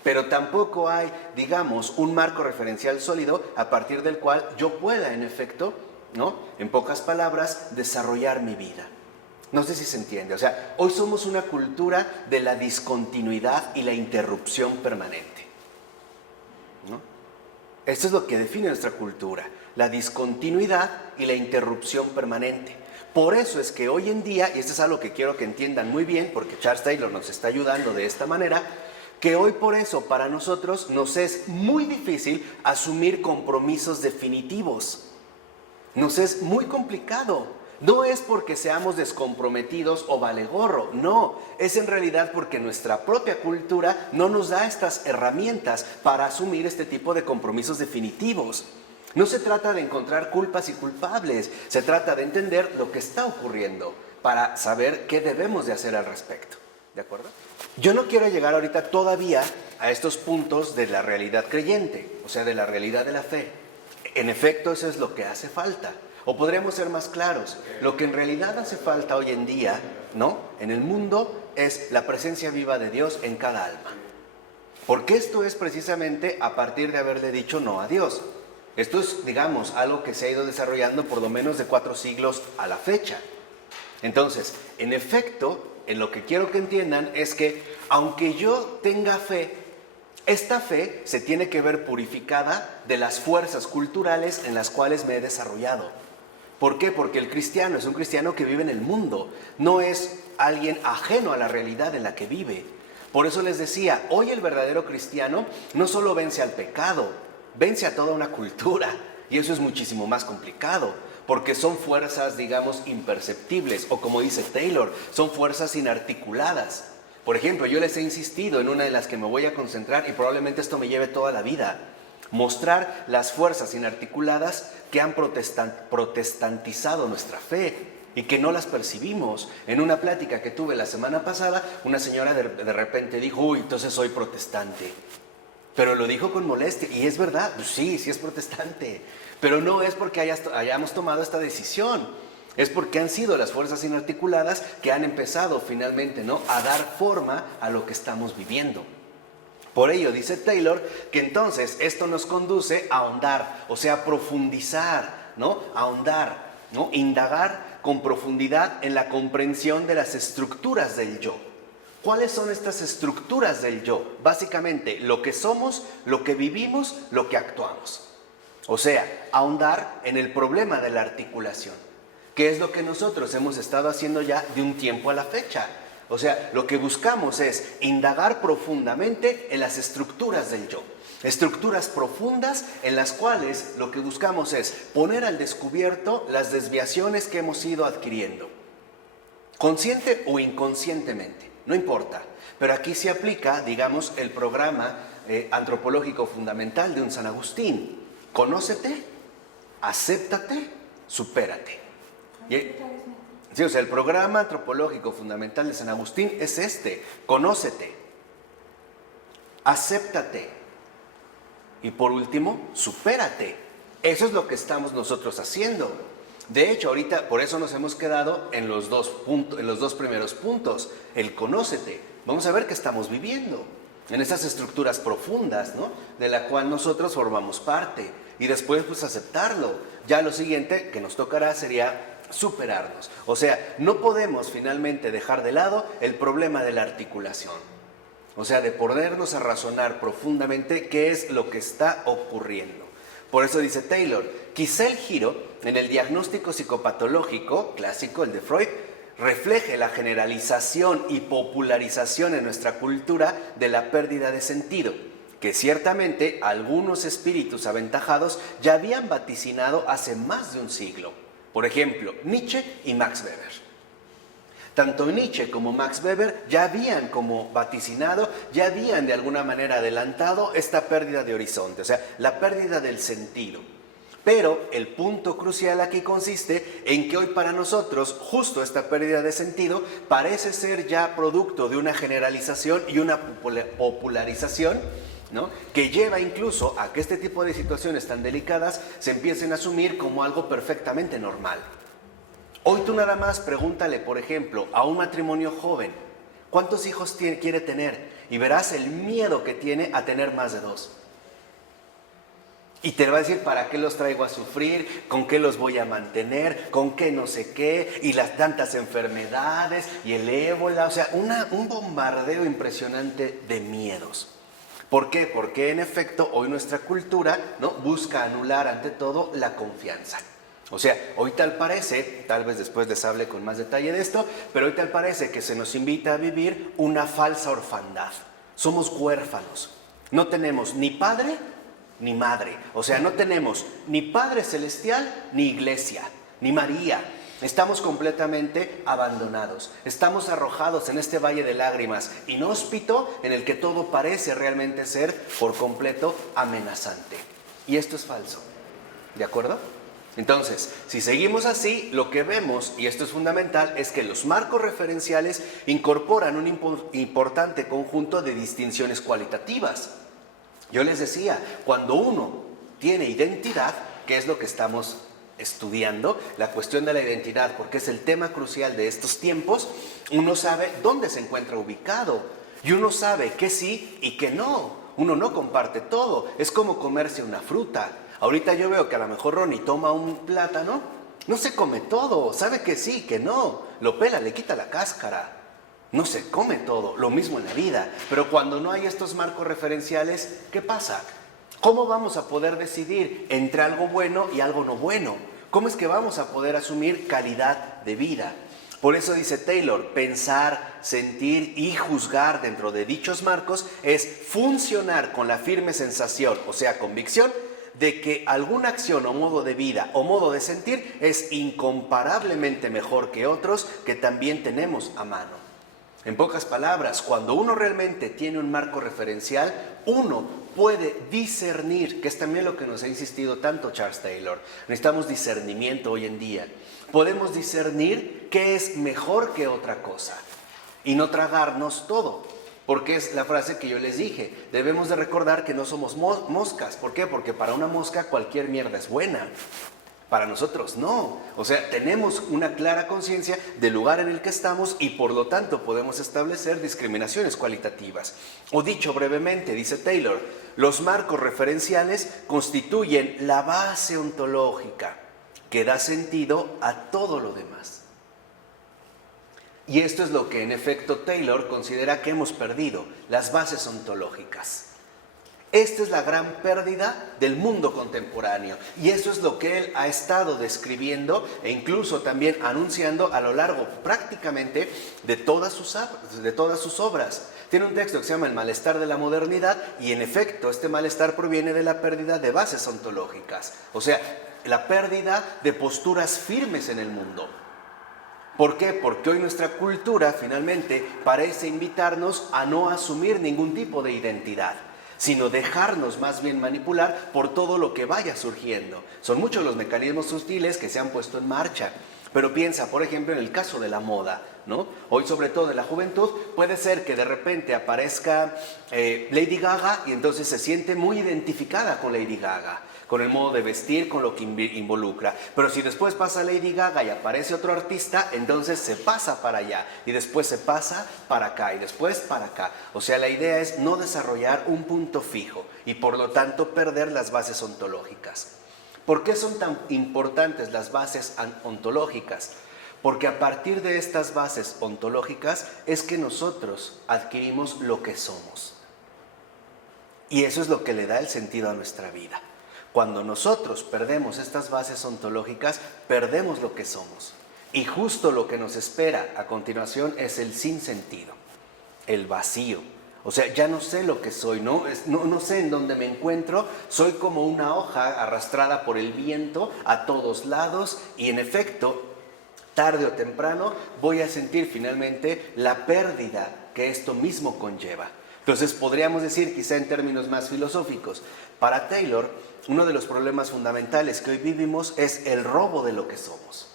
pero tampoco hay, digamos, un marco referencial sólido a partir del cual yo pueda, en efecto, ¿no?, en pocas palabras, desarrollar mi vida. No sé si se entiende. O sea, hoy somos una cultura de la discontinuidad y la interrupción permanente, ¿no? Esto es lo que define nuestra cultura, la discontinuidad y la interrupción permanente. Por eso es que hoy en día, y esto es algo que quiero que entiendan muy bien, porque Charles Taylor nos está ayudando de esta manera, que hoy por eso para nosotros nos es muy difícil asumir compromisos definitivos. Nos es muy complicado. No es porque seamos descomprometidos o valegorro, no, es en realidad porque nuestra propia cultura no nos da estas herramientas para asumir este tipo de compromisos definitivos. No se trata de encontrar culpas y culpables, se trata de entender lo que está ocurriendo para saber qué debemos de hacer al respecto, ¿de acuerdo? Yo no quiero llegar ahorita todavía a estos puntos de la realidad creyente, o sea, de la realidad de la fe. En efecto, eso es lo que hace falta. O podríamos ser más claros, lo que en realidad hace falta hoy en día, ¿no?, en el mundo es la presencia viva de Dios en cada alma. Porque esto es precisamente a partir de haberle dicho no a Dios. Esto es, digamos, algo que se ha ido desarrollando por lo menos de 4 siglos a la fecha. Entonces, en efecto, en lo que quiero que entiendan es que aunque yo tenga fe, esta fe se tiene que ver purificada de las fuerzas culturales en las cuales me he desarrollado. ¿Por qué? Porque el cristiano es un cristiano que vive en el mundo, no es alguien ajeno a la realidad en la que vive. Por eso les decía, hoy el verdadero cristiano no solo vence al pecado, vence a toda una cultura, y eso es muchísimo más complicado, porque son fuerzas, digamos, imperceptibles, o como dice Taylor, son fuerzas inarticuladas. Por ejemplo, yo les he insistido en una de las que me voy a concentrar, y probablemente esto me lleve toda la vida: mostrar las fuerzas inarticuladas que han protestantizado nuestra fe y que no las percibimos. En una plática que tuve la semana pasada, una señora de repente dijo, uy, entonces soy protestante. Pero lo dijo con molestia, y es verdad, pues sí es protestante, pero no es porque hayamos tomado esta decisión, es porque han sido las fuerzas inarticuladas que han empezado finalmente, ¿no?, a dar forma a lo que estamos viviendo. Por ello dice Taylor que entonces esto nos conduce a ahondar, o sea, profundizar, ¿no?, ahondar, ¿no?, indagar con profundidad en la comprensión de las estructuras del yo. ¿Cuáles son estas estructuras del yo? Básicamente, lo que somos, lo que vivimos, lo que actuamos. O sea, ahondar en el problema de la articulación, que es lo que nosotros hemos estado haciendo ya de un tiempo a la fecha. O sea, lo que buscamos es indagar profundamente en las estructuras del yo. Estructuras profundas en las cuales lo que buscamos es poner al descubierto las desviaciones que hemos ido adquiriendo. Consciente o inconscientemente, no importa. Pero aquí se aplica, digamos, el programa antropológico fundamental de un San Agustín. Conócete, acéptate, supérate. Sí, o sea, el programa antropológico fundamental de San Agustín es este: conócete, acéptate y por último, supérate. Eso es lo que estamos nosotros haciendo. De hecho, ahorita por eso nos hemos quedado en los dos primeros puntos, el conócete. Vamos a ver qué estamos viviendo. en esas estructuras profundas, ¿no? De la cual nosotros formamos parte, y después pues aceptarlo. Ya lo siguiente que nos tocará sería superarnos. O sea, no podemos finalmente dejar de lado el problema de la articulación. O sea, de ponernos a razonar profundamente qué es lo que está ocurriendo. Por eso dice Taylor, quizá el giro en el diagnóstico psicopatológico clásico, el de Freud, refleje la generalización y popularización en nuestra cultura de la pérdida de sentido, que ciertamente algunos espíritus aventajados ya habían vaticinado hace más de un siglo. Por ejemplo, Nietzsche y Max Weber. Tanto Nietzsche como Max Weber ya habían como vaticinado, ya habían de alguna manera adelantado esta pérdida de horizonte, o sea, la pérdida del sentido. Pero el punto crucial aquí consiste en que hoy para nosotros justo esta pérdida de sentido parece ser ya producto de una generalización y una popularización, ¿no? Que lleva incluso a que este tipo de situaciones tan delicadas se empiecen a asumir como algo perfectamente normal. Hoy tú nada más pregúntale, por ejemplo, a un matrimonio joven, ¿cuántos hijos quiere tener? Y verás el miedo que tiene a tener más de 2. Y te va a decir, ¿para qué los traigo a sufrir? ¿Con qué los voy a mantener? ¿Con qué no sé qué? Y las tantas enfermedades y el ébola. O sea, un bombardeo impresionante de miedos. ¿Por qué? Porque en efecto hoy nuestra cultura, ¿no?, busca anular ante todo la confianza. O sea, hoy tal parece, tal vez después les hable con más detalle de esto, pero hoy tal parece que se nos invita a vivir una falsa orfandad. Somos huérfanos. No tenemos ni padre ni madre. O sea, no tenemos ni Padre Celestial, ni Iglesia, ni María. Estamos completamente abandonados. Estamos arrojados en este valle de lágrimas inhóspito en el que todo parece realmente ser por completo amenazante. Y esto es falso. ¿De acuerdo? Entonces, si seguimos así, lo que vemos, y esto es fundamental, es que los marcos referenciales incorporan un importante conjunto de distinciones cualitativas. Yo les decía, cuando uno tiene identidad, que es lo que estamos estudiando, la cuestión de la identidad, porque es el tema crucial de estos tiempos, uno sabe dónde se encuentra ubicado y uno sabe que sí y que no. Uno no comparte todo, es como comerse una fruta. Ahorita yo veo que a lo mejor Ronnie toma un plátano, no se come todo, sabe que sí, que no, lo pela, le quita la cáscara. No se come todo, lo mismo en la vida. Pero cuando no hay estos marcos referenciales, ¿qué pasa? ¿Cómo vamos a poder decidir entre algo bueno y algo no bueno? ¿Cómo es que vamos a poder asumir calidad de vida? Por eso dice Taylor, pensar, sentir y juzgar dentro de dichos marcos es funcionar con la firme sensación, o sea, convicción, de que alguna acción o modo de vida o modo de sentir es incomparablemente mejor que otros que también tenemos a mano. En pocas palabras, cuando uno realmente tiene un marco referencial, uno puede discernir, que es también lo que nos ha insistido tanto Charles Taylor. Necesitamos discernimiento hoy en día. Podemos discernir qué es mejor que otra cosa y no tragarnos todo. Porque es la frase que yo les dije, debemos de recordar que no somos moscas. ¿Por qué? Porque para una mosca cualquier mierda es buena. Para nosotros no. O sea, tenemos una clara conciencia del lugar en el que estamos y por lo tanto podemos establecer discriminaciones cualitativas. O dicho brevemente, dice Taylor, los marcos referenciales constituyen la base ontológica que da sentido a todo lo demás. Y esto es lo que en efecto Taylor considera que hemos perdido, las bases ontológicas. Esta es la gran pérdida del mundo contemporáneo y eso es lo que él ha estado describiendo e incluso también anunciando a lo largo prácticamente de todas sus obras. Tiene un texto que se llama El malestar de la modernidad y en efecto este malestar proviene de la pérdida de bases ontológicas, o sea, la pérdida de posturas firmes en el mundo. ¿Por qué? Porque hoy nuestra cultura finalmente parece invitarnos a no asumir ningún tipo de identidad, sino dejarnos más bien manipular por todo lo que vaya surgiendo. Son muchos los mecanismos sutiles que se han puesto en marcha, pero piensa, por ejemplo, en el caso de la moda, ¿no? Hoy, sobre todo en la juventud, puede ser que de repente aparezca Lady Gaga y entonces se siente muy identificada con Lady Gaga, con el modo de vestir, con lo que involucra. Pero si después pasa Lady Gaga y aparece otro artista, entonces se pasa para allá y después se pasa para acá y después para acá. O sea, la idea es no desarrollar un punto fijo y por lo tanto perder las bases ontológicas. ¿Por qué son tan importantes las bases ontológicas? Porque a partir de estas bases ontológicas es que nosotros adquirimos lo que somos. Y eso es lo que le da el sentido a nuestra vida. Cuando nosotros perdemos estas bases ontológicas, perdemos lo que somos. Y justo lo que nos espera a continuación es el sinsentido, el vacío. O sea, ya no sé lo que soy, no sé en dónde me encuentro, soy como una hoja arrastrada por el viento a todos lados y en efecto, tarde o temprano voy a sentir finalmente la pérdida que esto mismo conlleva. Entonces podríamos decir, quizá en términos más filosóficos, para Taylor, uno de los problemas fundamentales que hoy vivimos es el robo de lo que somos.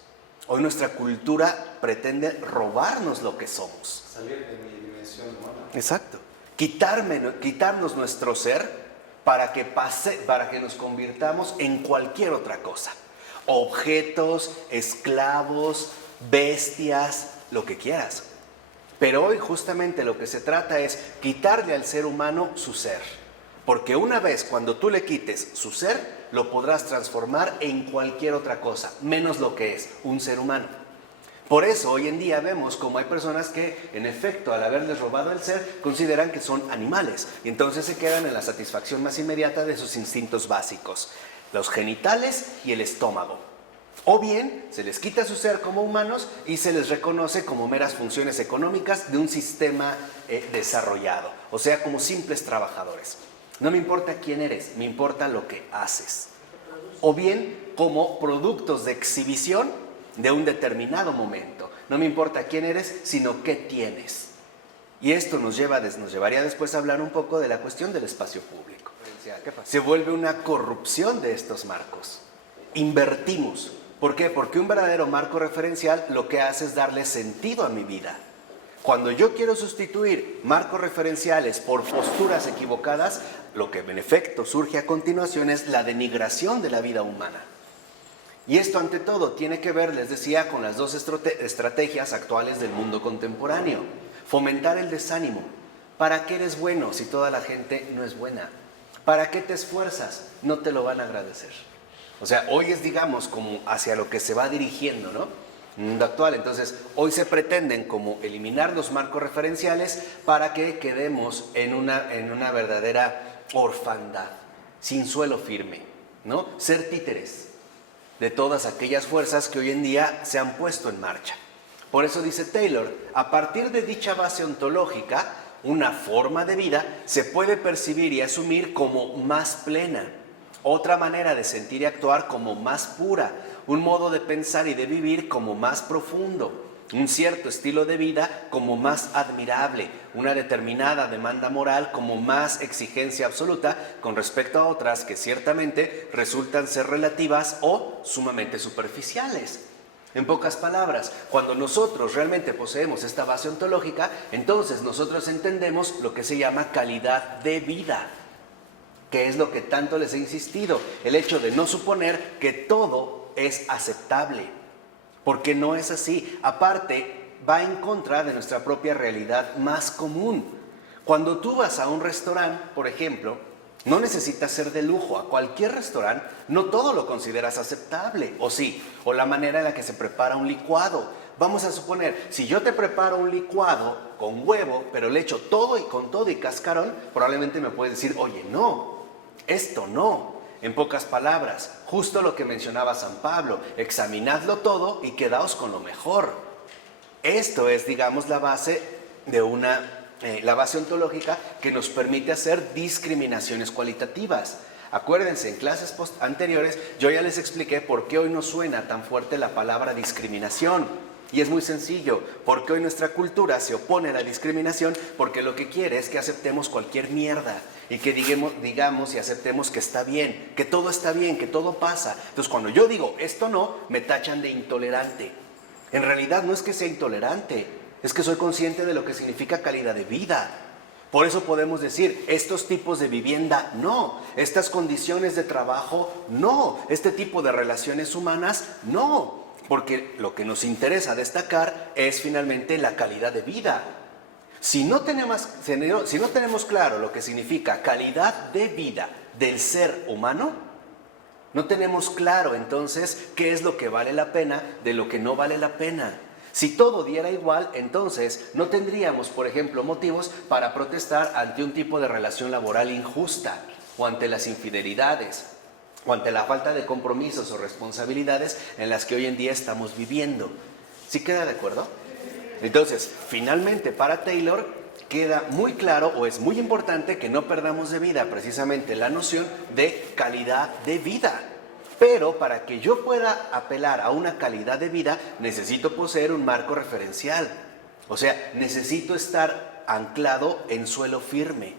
Hoy nuestra cultura pretende robarnos lo que somos. Salir de mi dimensión humana. Exacto. Quitarnos nuestro ser para que nos convirtamos en cualquier otra cosa. Objetos, esclavos, bestias, lo que quieras. Pero hoy justamente lo que se trata es quitarle al ser humano su ser. Porque una vez cuando tú le quites su ser, lo podrás transformar en cualquier otra cosa, menos lo que es un ser humano. Por eso hoy en día vemos como hay personas que, en efecto, al haberles robado el ser, consideran que son animales. Y entonces se quedan en la satisfacción más inmediata de sus instintos básicos, los genitales y el estómago. O bien se les quita su ser como humanos y se les reconoce como meras funciones económicas de un sistema desarrollado, o sea, como simples trabajadores. No me importa quién eres, me importa lo que haces. O bien como productos de exhibición de un determinado momento. No me importa quién eres, sino qué tienes. Y esto nos llevaría después a hablar un poco de la cuestión del espacio público. Se vuelve una corrupción de estos marcos. Invertimos. ¿Por qué? Porque un verdadero marco referencial lo que hace es darle sentido a mi vida. Cuando yo quiero sustituir marcos referenciales por posturas equivocadas, lo que en efecto surge a continuación es la denigración de la vida humana. Y esto ante todo tiene que ver, les decía, con las dos estrategias actuales del mundo contemporáneo. Fomentar el desánimo. ¿Para qué eres bueno si toda la gente no es buena? ¿Para qué te esfuerzas? No te lo van a agradecer. O sea, hoy es, digamos, como hacia lo que se va dirigiendo, ¿no? El mundo actual. Entonces, hoy se pretenden como eliminar los marcos referenciales para que quedemos en una verdadera orfandad, sin suelo firme, ¿no? Ser títeres de todas aquellas fuerzas que hoy en día se han puesto en marcha. Por eso dice Taylor, a partir de dicha base ontológica, una forma de vida se puede percibir y asumir como más plena. Otra manera de sentir y actuar como más pura, un modo de pensar y de vivir como más profundo, un cierto estilo de vida como más admirable, una determinada demanda moral como más exigencia absoluta con respecto a otras que ciertamente resultan ser relativas o sumamente superficiales. En pocas palabras, cuando nosotros realmente poseemos esta base ontológica, entonces nosotros entendemos lo que se llama calidad de vida, que es lo que tanto les he insistido, el hecho de no suponer que todo es aceptable, porque no es así. Aparte, va en contra de nuestra propia realidad más común. Cuando tú vas a un restaurante, por ejemplo, no necesitas ser de lujo. A cualquier restaurante, no todo lo consideras aceptable, ¿o sí? O la manera en la que se prepara un licuado. Vamos a suponer, si yo te preparo un licuado con huevo, pero le echo todo y cascarón, probablemente me puedes decir, oye, no, esto no. En pocas palabras, justo lo que mencionaba San Pablo, examinadlo todo y quedaos con lo mejor. Esto es, digamos, la base de la base ontológica que nos permite hacer discriminaciones cualitativas. Acuérdense, en clases anteriores yo ya les expliqué por qué hoy no suena tan fuerte la palabra discriminación. Y es muy sencillo, porque hoy nuestra cultura se opone a la discriminación porque lo que quiere es que aceptemos cualquier mierda y que digamos y aceptemos que está bien, que todo pasa. Entonces cuando yo digo esto no, me tachan de intolerante. En realidad no es que sea intolerante, es que soy consciente de lo que significa calidad de vida. Por eso podemos decir, estos tipos de vivienda, no. Estas condiciones de trabajo, no. Este tipo de relaciones humanas, no. Porque lo que nos interesa destacar es finalmente la calidad de vida. Si no tenemos claro lo que significa calidad de vida del ser humano, no tenemos claro entonces qué es lo que vale la pena de lo que no vale la pena. Si todo diera igual, entonces no tendríamos, por ejemplo, motivos para protestar ante un tipo de relación laboral injusta, o ante las infidelidades, o ante la falta de compromisos o responsabilidades en las que hoy en día estamos viviendo. ¿Sí queda de acuerdo? Entonces, finalmente para Taylor queda muy claro, o es muy importante, que no perdamos de vida precisamente la noción de calidad de vida. Pero para que yo pueda apelar a una calidad de vida, necesito poseer un marco referencial. O sea, necesito estar anclado en suelo firme.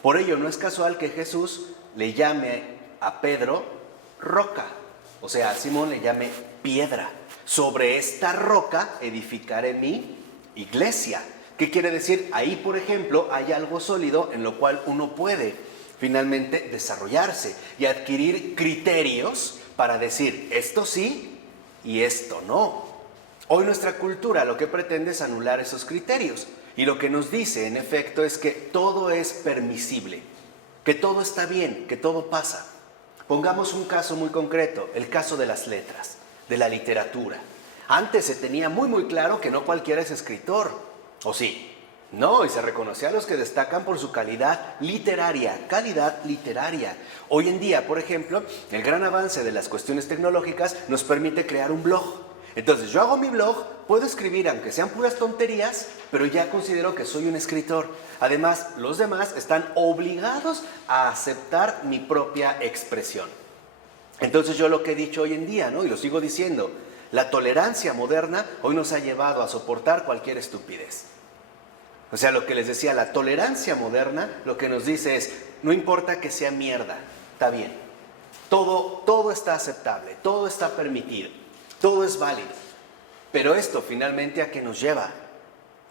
Por ello, no es casual que Jesús le llame a Pedro roca. O sea, a Simón le llame piedra. Sobre esta roca edificaré mi iglesia. ¿Qué quiere decir? Ahí, por ejemplo, hay algo sólido en lo cual uno puede finalmente desarrollarse y adquirir criterios para decir esto sí y esto no. Hoy nuestra cultura lo que pretende es anular esos criterios y lo que nos dice en efecto es que todo es permisible, que todo está bien, que todo pasa. Pongamos un caso muy concreto, el caso de las letras, de la literatura. Antes se tenía muy claro que no cualquiera es escritor, ¿o sí? No, y se reconocía a los que destacan por su calidad literaria. Hoy en día, por ejemplo, el gran avance de las cuestiones tecnológicas nos permite crear un blog. Entonces, yo hago mi blog, puedo escribir, aunque sean puras tonterías, pero ya considero que soy un escritor. Además, los demás están obligados a aceptar mi propia expresión. Entonces, yo lo que he dicho hoy en día, ¿no? Y lo sigo diciendo, la tolerancia moderna hoy nos ha llevado a soportar cualquier estupidez. O sea, lo que les decía, la tolerancia moderna lo que nos dice es, no importa que sea mierda, está bien. Todo está aceptable, todo está permitido, todo es válido. Pero esto finalmente ¿a qué nos lleva?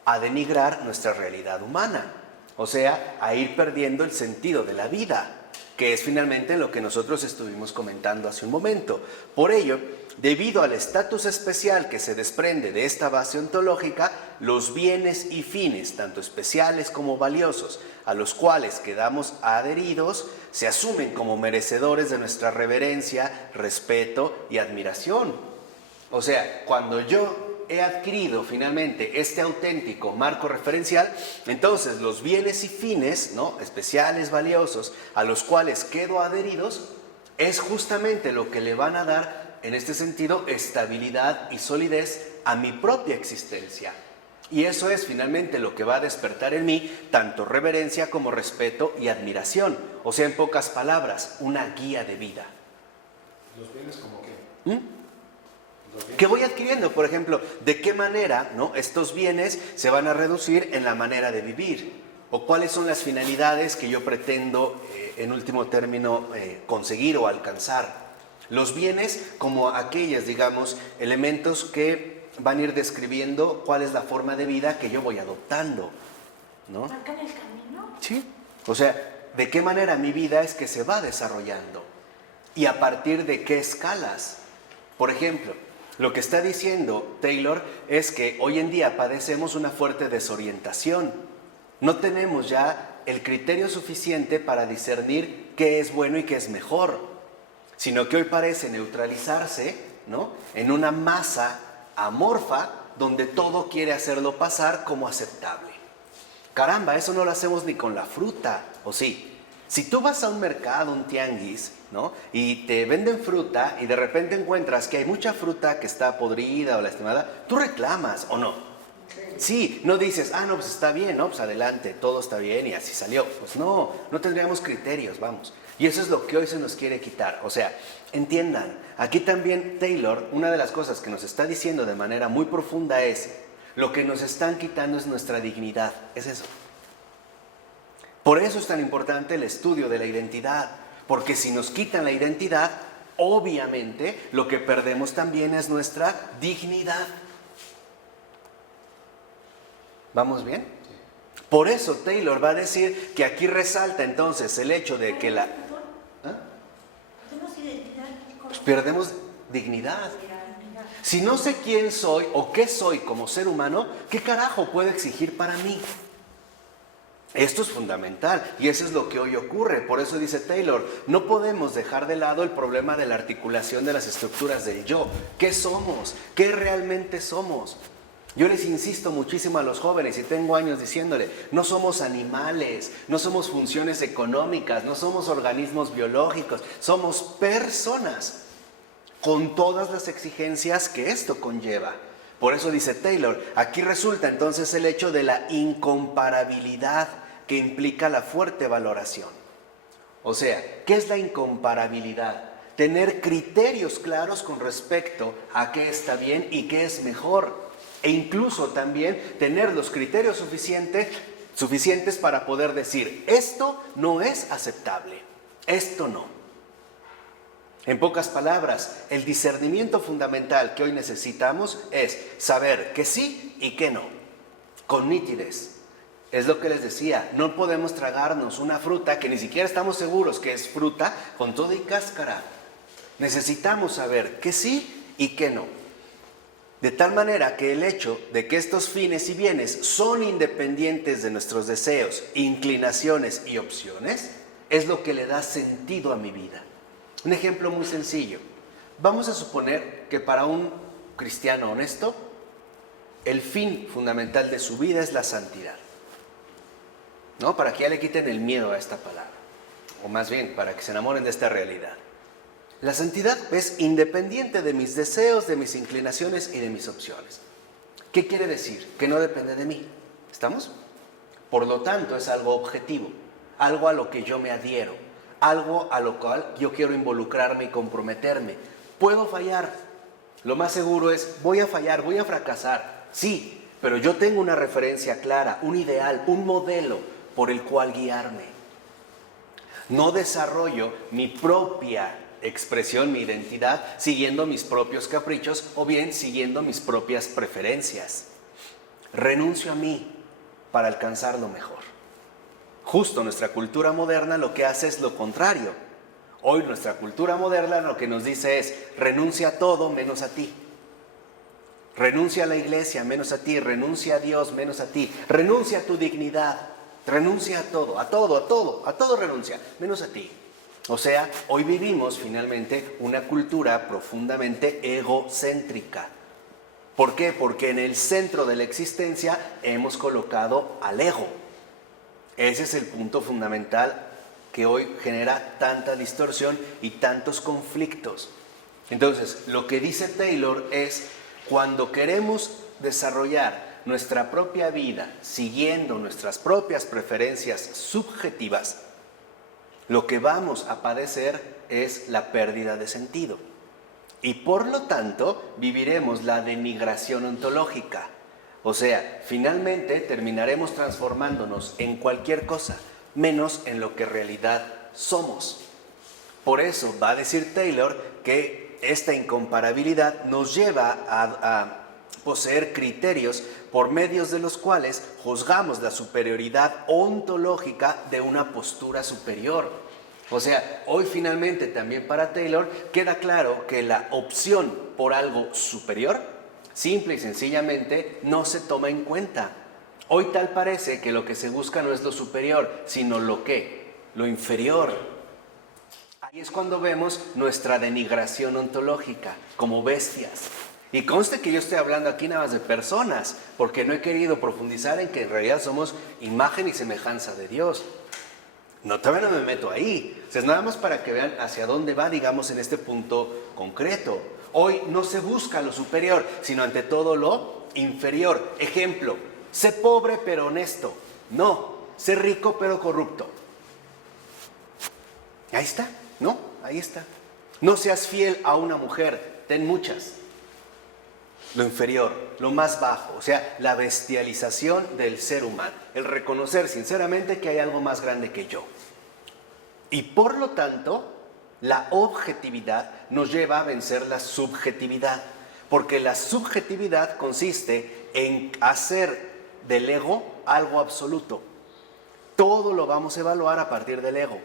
A denigrar nuestra realidad humana. O sea, a ir perdiendo el sentido de la vida, que es finalmente lo que nosotros estuvimos comentando hace un momento. Por ello, debido al estatus especial que se desprende de esta base ontológica, los bienes y fines, tanto especiales como valiosos, a los cuales quedamos adheridos, se asumen como merecedores de nuestra reverencia, respeto y admiración. O sea, cuando yo he adquirido finalmente este auténtico marco referencial, entonces los bienes y fines, ¿no?, especiales, valiosos, a los cuales quedo adheridos, es justamente lo que le van a dar, en este sentido, estabilidad y solidez a mi propia existencia. Y eso es finalmente lo que va a despertar en mí tanto reverencia como respeto y admiración. O sea, en pocas palabras, una guía de vida. ¿Los bienes como qué? ¿Qué voy adquiriendo? Por ejemplo, ¿de qué manera, ¿no?, estos bienes se van a reducir en la manera de vivir? ¿O cuáles son las finalidades que yo pretendo, en último término, conseguir o alcanzar? Los bienes como aquellos, digamos, elementos que van a ir describiendo cuál es la forma de vida que yo voy adoptando, ¿no? ¿Marcan el camino? Sí. O sea, ¿de qué manera mi vida es que se va desarrollando? ¿Y a partir de qué escalas? Por ejemplo, lo que está diciendo Taylor es que hoy en día padecemos una fuerte desorientación. No tenemos ya el criterio suficiente para discernir qué es bueno y qué es mejor, sino que hoy parece neutralizarse, ¿no?, en una masa amorfa donde todo quiere hacerlo pasar como aceptable. Caramba, eso no lo hacemos ni con la fruta, ¿o sí? Si tú vas a un mercado, un tianguis, ¿no?, y te venden fruta y de repente encuentras que hay mucha fruta que está podrida o lastimada, tú reclamas, ¿o no? Sí, no dices, no, pues está bien, ¿no? Pues adelante, todo está bien y así salió. Pues no tendríamos criterios, vamos. Y eso es lo que hoy se nos quiere quitar. O sea, entiendan, aquí también Taylor, una de las cosas que nos está diciendo de manera muy profunda es, lo que nos están quitando es nuestra dignidad, es eso. Por eso es tan importante el estudio de la identidad, porque si nos quitan la identidad, obviamente lo que perdemos también es nuestra dignidad. ¿Vamos bien? Por eso Taylor va a decir que aquí resalta entonces el hecho de que la... Tenemos identidad. Pues perdemos dignidad. Si no sé quién soy o qué soy como ser humano, ¿qué carajo puedo exigir para mí? Esto es fundamental y eso es lo que hoy ocurre. Por eso dice Taylor, no podemos dejar de lado el problema de la articulación de las estructuras del yo. ¿Qué somos? ¿Qué realmente somos? Yo les insisto muchísimo a los jóvenes y tengo años diciéndole, no somos animales, no somos funciones económicas, no somos organismos biológicos, somos personas con todas las exigencias que esto conlleva. Por eso dice Taylor, aquí resulta entonces el hecho de la incomparabilidad que implica la fuerte valoración. O sea, ¿qué es la incomparabilidad? Tener criterios claros con respecto a qué está bien y qué es mejor. E incluso también tener los criterios suficientes para poder decir, esto no es aceptable, esto no. En pocas palabras, el discernimiento fundamental que hoy necesitamos es saber que sí y que no, con nitidez. Es lo que les decía, no podemos tragarnos una fruta que ni siquiera estamos seguros que es fruta con todo y cáscara. Necesitamos saber que sí y que no. De tal manera que el hecho de que estos fines y bienes son independientes de nuestros deseos, inclinaciones y opciones, es lo que le da sentido a mi vida. Un ejemplo muy sencillo. Vamos a suponer que para un cristiano honesto, el fin fundamental de su vida es la santidad. ¿No? Para que ya le quiten el miedo a esta palabra. O más bien, para que se enamoren de esta realidad. La santidad es independiente de mis deseos, de mis inclinaciones y de mis opciones. ¿Qué quiere decir? Que no depende de mí. ¿Estamos? Por lo tanto, es algo objetivo, algo a lo que yo me adhiero, algo a lo cual yo quiero involucrarme y comprometerme. Puedo fallar. Lo más seguro es, voy a fallar, voy a fracasar. Sí, pero yo tengo una referencia clara, un ideal, un modelo por el cual guiarme. No desarrollo mi propia expresión, mi identidad, siguiendo mis propios caprichos o bien siguiendo mis propias preferencias. Renuncio a mí para alcanzar lo mejor. Justo nuestra cultura moderna lo que hace es lo contrario. Hoy nuestra cultura moderna lo que nos dice es, renuncia a todo menos a ti. Renuncia a la iglesia menos a ti, renuncia a Dios menos a ti, renuncia a tu dignidad, renuncia a todo renuncia, menos a ti. O sea, hoy vivimos finalmente una cultura profundamente egocéntrica. ¿Por qué? Porque en el centro de la existencia hemos colocado al ego. Ese es el punto fundamental que hoy genera tanta distorsión y tantos conflictos. Entonces, lo que dice Taylor es, cuando queremos desarrollar nuestra propia vida siguiendo nuestras propias preferencias subjetivas, lo que vamos a padecer es la pérdida de sentido. Y por lo tanto, viviremos la denigración ontológica. O sea, finalmente terminaremos transformándonos en cualquier cosa, menos en lo que en realidad somos. Por eso va a decir Taylor que esta incomparabilidad nos lleva a poseer criterios por medios de los cuales juzgamos la superioridad ontológica de una postura superior. O sea, hoy finalmente también para Taylor queda claro que la opción por algo superior, simple y sencillamente, no se toma en cuenta. Hoy tal parece que lo que se busca no es lo superior, sino lo inferior. Ahí es cuando vemos nuestra denigración ontológica, como bestias. Y conste que yo estoy hablando aquí nada más de personas, porque no he querido profundizar en que en realidad somos imagen y semejanza de Dios. No, todavía no me meto ahí. O sea, es nada más para que vean hacia dónde va, digamos, en este punto concreto. Hoy no se busca lo superior, sino ante todo lo inferior. Ejemplo, sé pobre pero honesto. No, sé rico pero corrupto. Ahí está, ¿no? Ahí está. No seas fiel a una mujer, ten muchas. Lo inferior, lo más bajo, o sea, la bestialización del ser humano. El reconocer sinceramente que hay algo más grande que yo. Y por lo tanto, la objetividad nos lleva a vencer la subjetividad. Porque la subjetividad consiste en hacer del ego algo absoluto. Todo lo vamos a evaluar a partir del ego,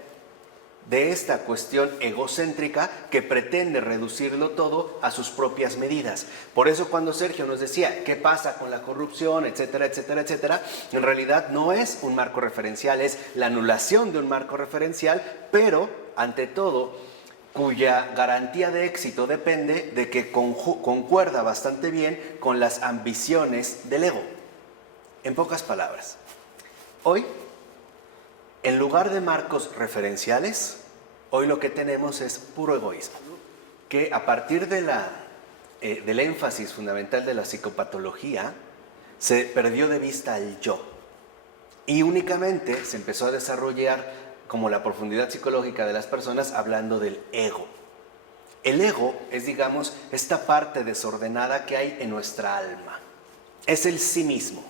de esta cuestión egocéntrica que pretende reducirlo todo a sus propias medidas. Por eso cuando Sergio nos decía qué pasa con la corrupción, etcétera, etcétera, etcétera, en realidad no es un marco referencial, es la anulación de un marco referencial, pero ante todo cuya garantía de éxito depende de que concuerda bastante bien con las ambiciones del ego. En pocas palabras, hoy, en lugar de marcos referenciales, hoy lo que tenemos es puro egoísmo, que a partir del énfasis fundamental de la psicopatología, se perdió de vista el yo y únicamente se empezó a desarrollar como la profundidad psicológica de las personas hablando del ego. El ego es, digamos, esta parte desordenada que hay en nuestra alma. Es el sí mismo.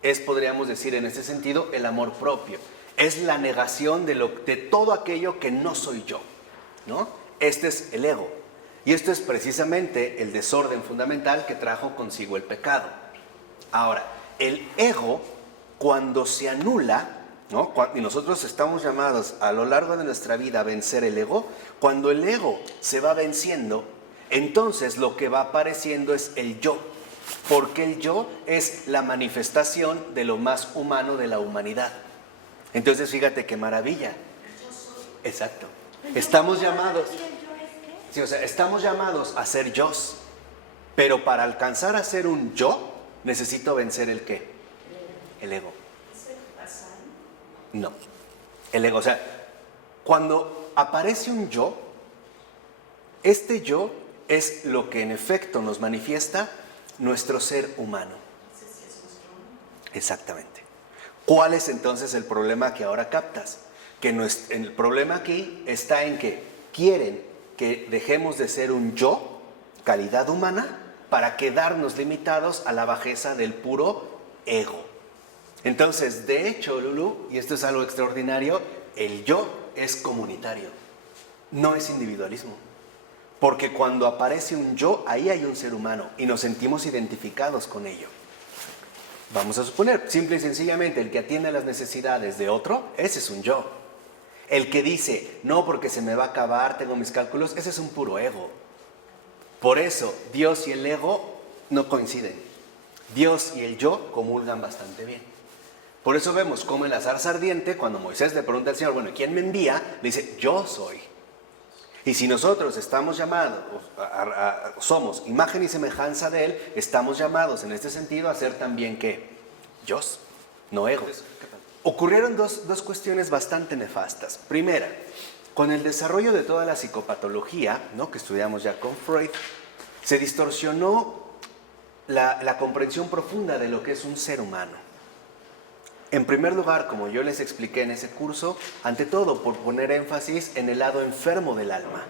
Es, podríamos decir en ese sentido, el amor propio. Es la negación de todo aquello que no soy yo, ¿no? Este es el ego. Y esto es precisamente el desorden fundamental que trajo consigo el pecado. Ahora, el ego, cuando se anula, ¿no? Y nosotros estamos llamados a lo largo de nuestra vida a vencer el ego. Cuando el ego se va venciendo, entonces lo que va apareciendo es el yo, porque el yo es la manifestación de lo más humano de la humanidad. Entonces fíjate qué maravilla. Exacto. Estamos llamados, sí, o sea, estamos llamados a ser yos, pero para alcanzar a ser un yo necesito vencer el ¿qué? El ego. No, el ego, o sea, cuando aparece un yo, este yo es lo que en efecto nos manifiesta nuestro ser humano. Exactamente. ¿Cuál es entonces el problema que ahora captas? Que el problema aquí está en que quieren que dejemos de ser un yo, calidad humana, para quedarnos limitados a la bajeza del puro ego. Entonces, de hecho, Lulu, y esto es algo extraordinario, el yo es comunitario, no es individualismo. Porque cuando aparece un yo, ahí hay un ser humano y nos sentimos identificados con ello. Vamos a suponer, simple y sencillamente, el que atiende a las necesidades de otro, ese es un yo. El que dice, no, porque se me va a acabar, tengo mis cálculos, ese es un puro ego. Por eso, Dios y el ego no coinciden. Dios y el yo comulgan bastante bien. Por eso vemos cómo en la zarza ardiente, cuando Moisés le pregunta al Señor, bueno, ¿quién me envía? Le dice, yo soy. Y si nosotros estamos llamados, somos imagen y semejanza de Él, estamos llamados en este sentido a ser también, ¿qué? Yos, no egos. Ocurrieron dos cuestiones bastante nefastas. Primera, con el desarrollo de toda la psicopatología, ¿no?, que estudiamos ya con Freud, se distorsionó la comprensión profunda de lo que es un ser humano. En primer lugar, como yo les expliqué en ese curso, ante todo por poner énfasis en el lado enfermo del alma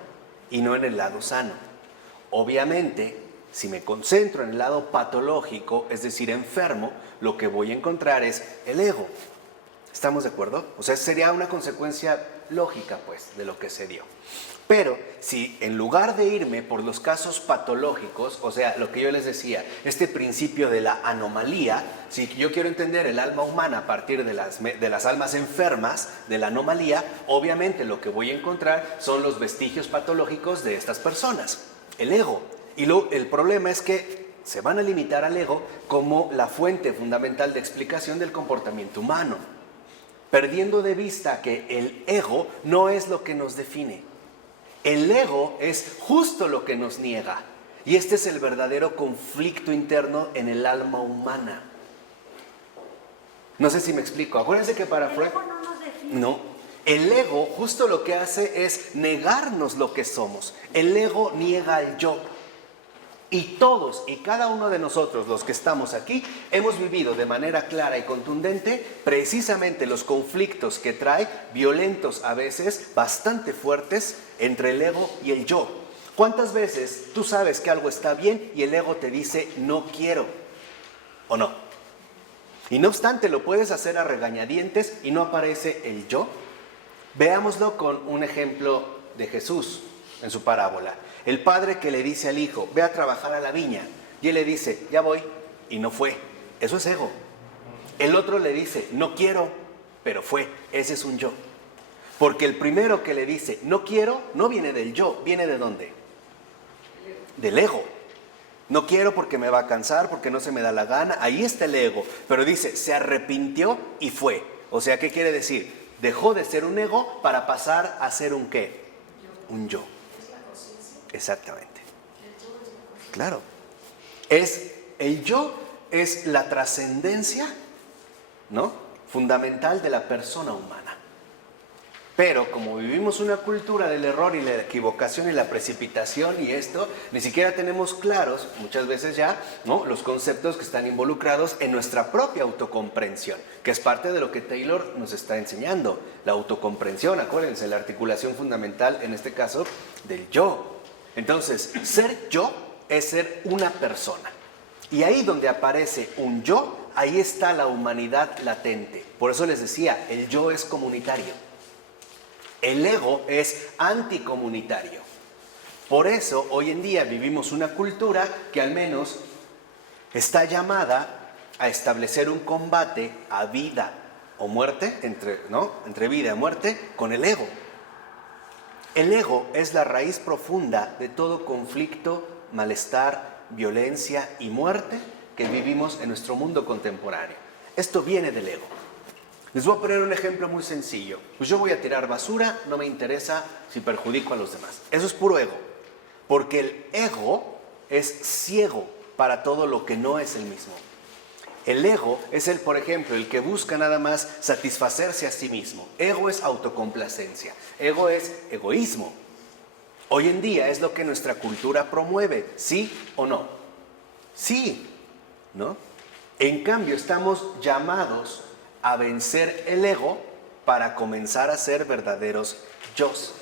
y no en el lado sano. Obviamente, si me concentro en el lado patológico, es decir, enfermo, lo que voy a encontrar es el ego. ¿Estamos de acuerdo? O sea, sería una consecuencia lógica, pues, de lo que se dio. Pero si en lugar de irme por los casos patológicos, o sea, lo que yo les decía, este principio de la anomalía, si yo quiero entender el alma humana a partir de las almas enfermas, de la anomalía, obviamente lo que voy a encontrar son los vestigios patológicos de estas personas, el ego. Y el problema es que se van a limitar al ego como la fuente fundamental de explicación del comportamiento humano, perdiendo de vista que el ego no es lo que nos define. El ego es justo lo que nos niega. Y este es el verdadero conflicto interno en el alma humana. No sé si me explico. Acuérdense que para Freud... El ego no nos define. No. El ego justo lo que hace es negarnos lo que somos. El ego niega al yo. Y todos y cada uno de nosotros, los que estamos aquí, hemos vivido de manera clara y contundente precisamente los conflictos que trae, violentos a veces, bastante fuertes, entre el ego y el yo. ¿Cuántas veces tú sabes que algo está bien y el ego te dice no quiero? ¿O no? Y no obstante, lo puedes hacer a regañadientes y no aparece el yo. Veámoslo con un ejemplo de Jesús en su parábola. El padre que le dice al hijo, ve a trabajar a la viña. Y él le dice, ya voy, y no fue. Eso es ego. El otro le dice, no quiero, pero fue. Ese es un yo. Porque el primero que le dice, no quiero, no viene del yo, viene de ¿dónde? Del ego. No quiero porque me va a cansar, porque no se me da la gana. Ahí está el ego. Pero dice, se arrepintió y fue. O sea, ¿qué quiere decir? Dejó de ser un ego para pasar a ser un ¿qué? Un yo. ¿Es la conciencia? Exactamente. El yo es la conciencia. Claro. El yo es la trascendencia, ¿no? Fundamental de la persona humana. Pero como vivimos una cultura del error y la equivocación y la precipitación y esto, ni siquiera tenemos claros, muchas veces ya, ¿no?, los conceptos que están involucrados en nuestra propia autocomprensión, que es parte de lo que Taylor nos está enseñando. La autocomprensión, acuérdense, la articulación fundamental, en este caso, del yo. Entonces, ser yo es ser una persona. Y ahí donde aparece un yo, ahí está la humanidad latente. Por eso les decía, el yo es comunitario. El ego es anticomunitario. Por eso hoy en día vivimos una cultura que al menos está llamada a establecer un combate a vida o muerte, entre vida y muerte, con el ego. El ego es la raíz profunda de todo conflicto, malestar, violencia y muerte que vivimos en nuestro mundo contemporáneo. Esto viene del ego. Les voy a poner un ejemplo muy sencillo. Pues yo voy a tirar basura, no me interesa si perjudico a los demás. Eso es puro ego. Porque el ego es ciego para todo lo que no es el mismo. El ego es por ejemplo, el que busca nada más satisfacerse a sí mismo. Ego es autocomplacencia. Ego es egoísmo. Hoy en día es lo que nuestra cultura promueve. ¿Sí o no? Sí, ¿no? En cambio, estamos llamados a vencer el ego para comenzar a ser verdaderos yos.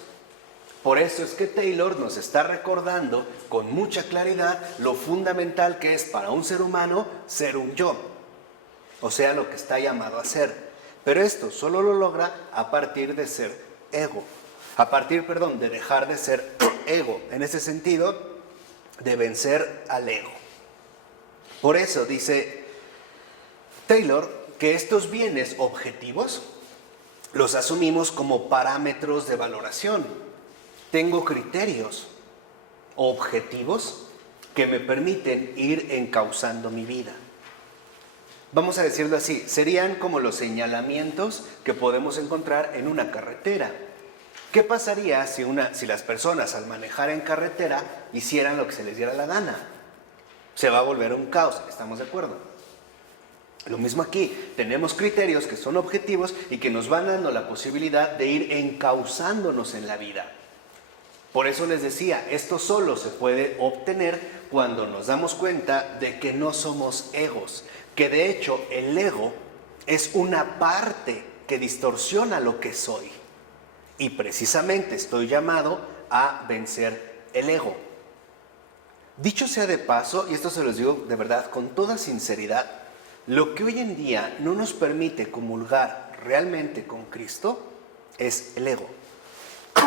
Por eso es que Taylor nos está recordando con mucha claridad lo fundamental que es para un ser humano ser un yo. O sea, lo que está llamado a ser. Pero esto solo lo logra a partir de ser ego. De dejar de ser ego. En ese sentido, de vencer al ego. Por eso dice Taylor que estos bienes objetivos los asumimos como parámetros de valoración. Tengo criterios objetivos que me permiten ir encauzando mi vida. Vamos a decirlo así, serían como los señalamientos que podemos encontrar en una carretera. ¿Qué pasaría si las personas al manejar en carretera hicieran lo que se les diera la gana? Se va a volver un caos, ¿estamos de acuerdo? Lo mismo aquí, tenemos criterios que son objetivos y que nos van dando la posibilidad de ir encauzándonos en la vida. Por eso les decía, esto solo se puede obtener cuando nos damos cuenta de que no somos egos, que de hecho el ego es una parte que distorsiona lo que soy. Y precisamente estoy llamado a vencer el ego. Dicho sea de paso, y esto se los digo de verdad con toda sinceridad, lo que hoy en día no nos permite comulgar realmente con Cristo es el ego.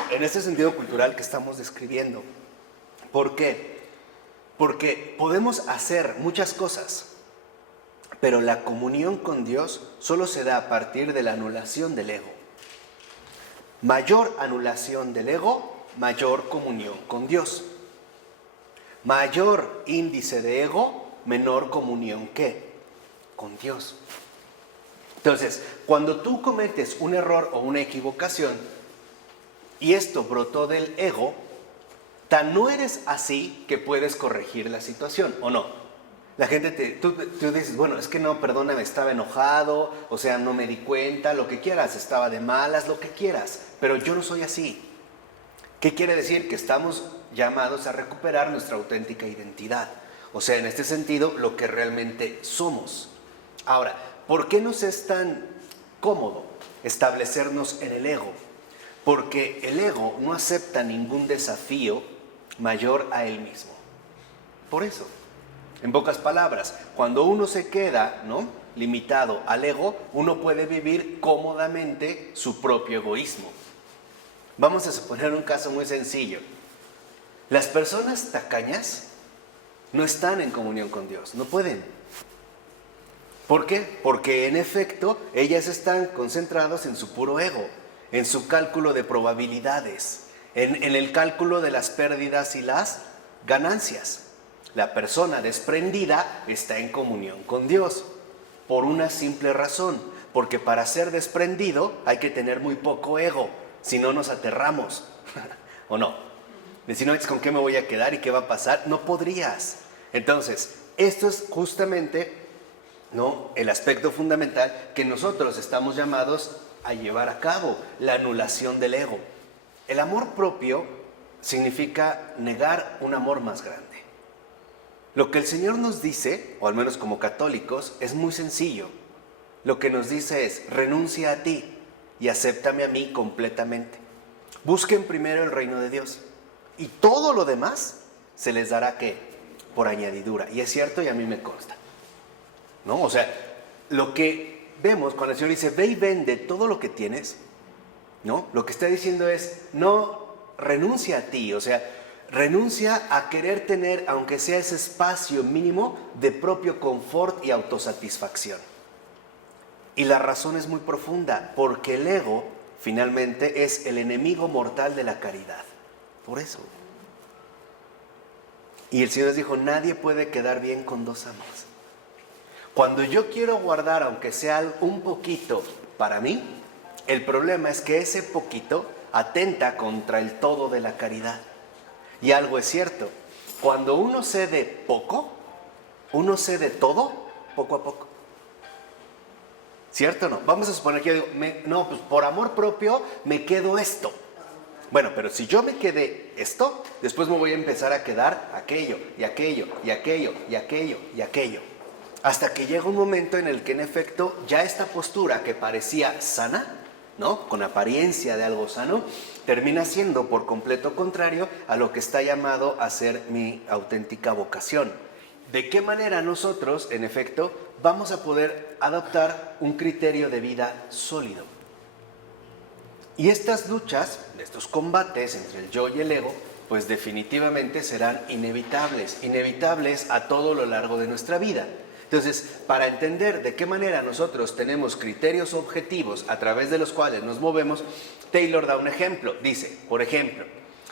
En ese sentido cultural que estamos describiendo. ¿Por qué? Porque podemos hacer muchas cosas, pero la comunión con Dios solo se da a partir de la anulación del ego. Mayor anulación del ego, mayor comunión con Dios. Mayor índice de ego, menor comunión ¿qué? Con Dios. Entonces, cuando tú cometes un error o una equivocación y esto brotó del ego, tan no eres así que puedes corregir la situación, ¿o no? La gente tú dices, bueno, es que no, perdóname, estaba enojado, o sea, no me di cuenta, lo que quieras, estaba de malas, lo que quieras, pero yo no soy así. ¿Qué quiere decir? Que estamos llamados a recuperar nuestra auténtica identidad. O sea, en este sentido, lo que realmente somos. Ahora, ¿por qué nos es tan cómodo establecernos en el ego? Porque el ego no acepta ningún desafío mayor a él mismo. Por eso, en pocas palabras, cuando uno se queda, ¿no?, limitado al ego, uno puede vivir cómodamente su propio egoísmo. Vamos a suponer un caso muy sencillo. Las personas tacañas no están en comunión con Dios, no pueden. ¿Por qué? Porque en efecto ellas están concentradas en su puro ego, en su cálculo de probabilidades, en el cálculo de las pérdidas y las ganancias. La persona desprendida está en comunión con Dios por una simple razón, porque para ser desprendido hay que tener muy poco ego, si no nos aterramos, ¿o no? Decir, no, ¿con qué me voy a quedar y qué va a pasar? No podrías. Entonces, esto es justamente, ¿no?, el aspecto fundamental que nosotros estamos llamados a llevar a cabo, la anulación del ego. El amor propio significa negar un amor más grande. Lo que el Señor nos dice, o al menos como católicos, es muy sencillo. Lo que nos dice es, renuncia a ti y acéptame a mí completamente. Busquen primero el reino de Dios y todo lo demás se les dará, ¿qué?, por añadidura. Y es cierto, y a mí me consta, ¿no? O sea, lo que vemos cuando el Señor dice, ve y vende todo lo que tienes, ¿no? Lo que está diciendo es, no, renuncia a ti, o sea, renuncia a querer tener, aunque sea ese espacio mínimo de propio confort y autosatisfacción. Y la razón es muy profunda, porque el ego finalmente es el enemigo mortal de la caridad. Por eso. Y el Señor les dijo, nadie puede quedar bien con dos amos. Cuando yo quiero guardar, aunque sea un poquito para mí, el problema es que ese poquito atenta contra el todo de la caridad. Y algo es cierto, cuando uno cede poco, uno cede todo poco a poco. ¿Cierto o no? Vamos a suponer que yo digo, no, pues por amor propio me quedo esto. Bueno, pero si yo me quedé esto, después me voy a empezar a quedar aquello, y aquello, y aquello, y aquello, y aquello. Hasta que llega un momento en el que en efecto ya esta postura que parecía sana, ¿no?, con apariencia de algo sano, termina siendo por completo contrario a lo que está llamado a ser mi auténtica vocación. ¿De qué manera nosotros, en efecto, vamos a poder adoptar un criterio de vida sólido? Y estas luchas, estos combates entre el yo y el ego, pues definitivamente serán inevitables a todo lo largo de nuestra vida. Entonces, para entender de qué manera nosotros tenemos criterios objetivos a través de los cuales nos movemos, Taylor da un ejemplo. Dice, por ejemplo,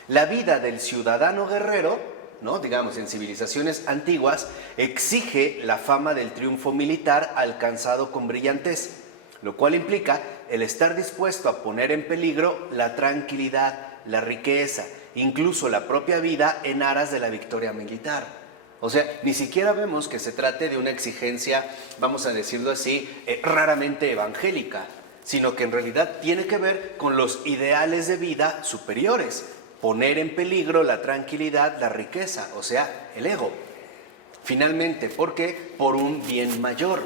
la vida del ciudadano guerrero, ¿no?, digamos en civilizaciones antiguas, exige la fama del triunfo militar alcanzado con brillantez, lo cual implica el estar dispuesto a poner en peligro la tranquilidad, la riqueza, incluso la propia vida en aras de la victoria militar. O sea, ni siquiera vemos que se trate de una exigencia, vamos a decirlo así, raramente evangélica, sino que en realidad tiene que ver con los ideales de vida superiores. Poner en peligro la tranquilidad, la riqueza, o sea, el ego. Finalmente, ¿por qué? Por un bien mayor.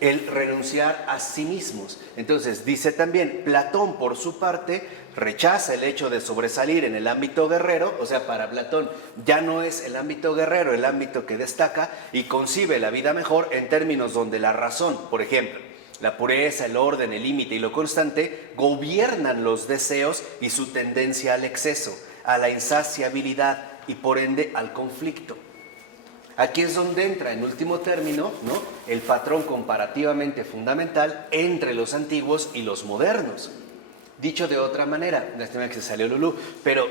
El renunciar a sí mismos. Entonces, dice también, Platón, por su parte, rechaza el hecho de sobresalir en el ámbito guerrero, o sea, para Platón ya no es el ámbito guerrero el ámbito que destaca, y concibe la vida mejor en términos donde la razón, por ejemplo, la pureza, el orden, el límite y lo constante gobiernan los deseos y su tendencia al exceso, a la insaciabilidad y por ende al conflicto. Aquí es donde entra, en último término, ¿no?, el patrón comparativamente fundamental entre los antiguos y los modernos. Dicho de otra manera, lástima que se salió Lulú, pero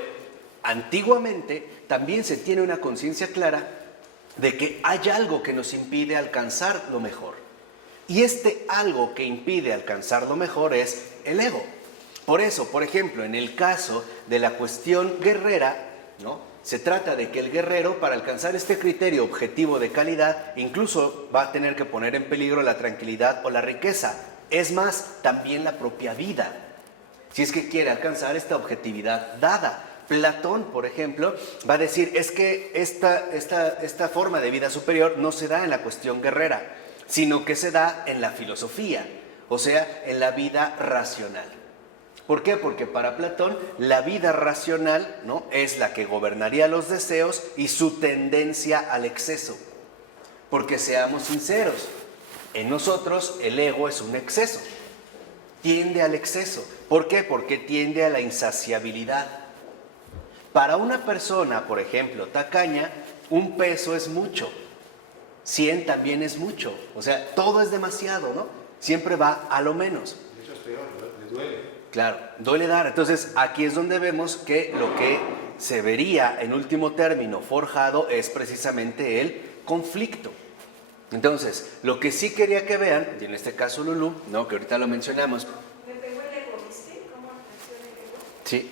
antiguamente también se tiene una conciencia clara de que hay algo que nos impide alcanzar lo mejor. Y este algo que impide alcanzar lo mejor es el ego. Por eso, por ejemplo, en el caso de la cuestión guerrera, ¿no?, se trata de que el guerrero, para alcanzar este criterio objetivo de calidad, incluso va a tener que poner en peligro la tranquilidad o la riqueza. Es más, también la propia vida, si es que quiere alcanzar esta objetividad dada. Platón, por ejemplo, va a decir, es que esta forma de vida superior no se da en la cuestión guerrera, sino que se da en la filosofía, o sea, en la vida racional. ¿Por qué? Porque para Platón la vida racional, ¿no?, es la que gobernaría los deseos y su tendencia al exceso. Porque seamos sinceros, en nosotros el ego es un exceso, tiende al exceso. ¿Por qué? Porque tiende a la insaciabilidad. Para una persona, por ejemplo, tacaña, un peso es mucho. 100 también es mucho. O sea, todo es demasiado, ¿no? Siempre va a lo menos. De hecho es peor, le duele. Claro, duele dar. Entonces, aquí es donde vemos que lo que se vería en último término forjado es precisamente el conflicto. Entonces, lo que sí quería que vean, y en este caso Lulú, ¿no? Que ahorita lo mencionamos. Me pegó el ego, ¿viste? ¿Cómo reacciona el ego? Sí,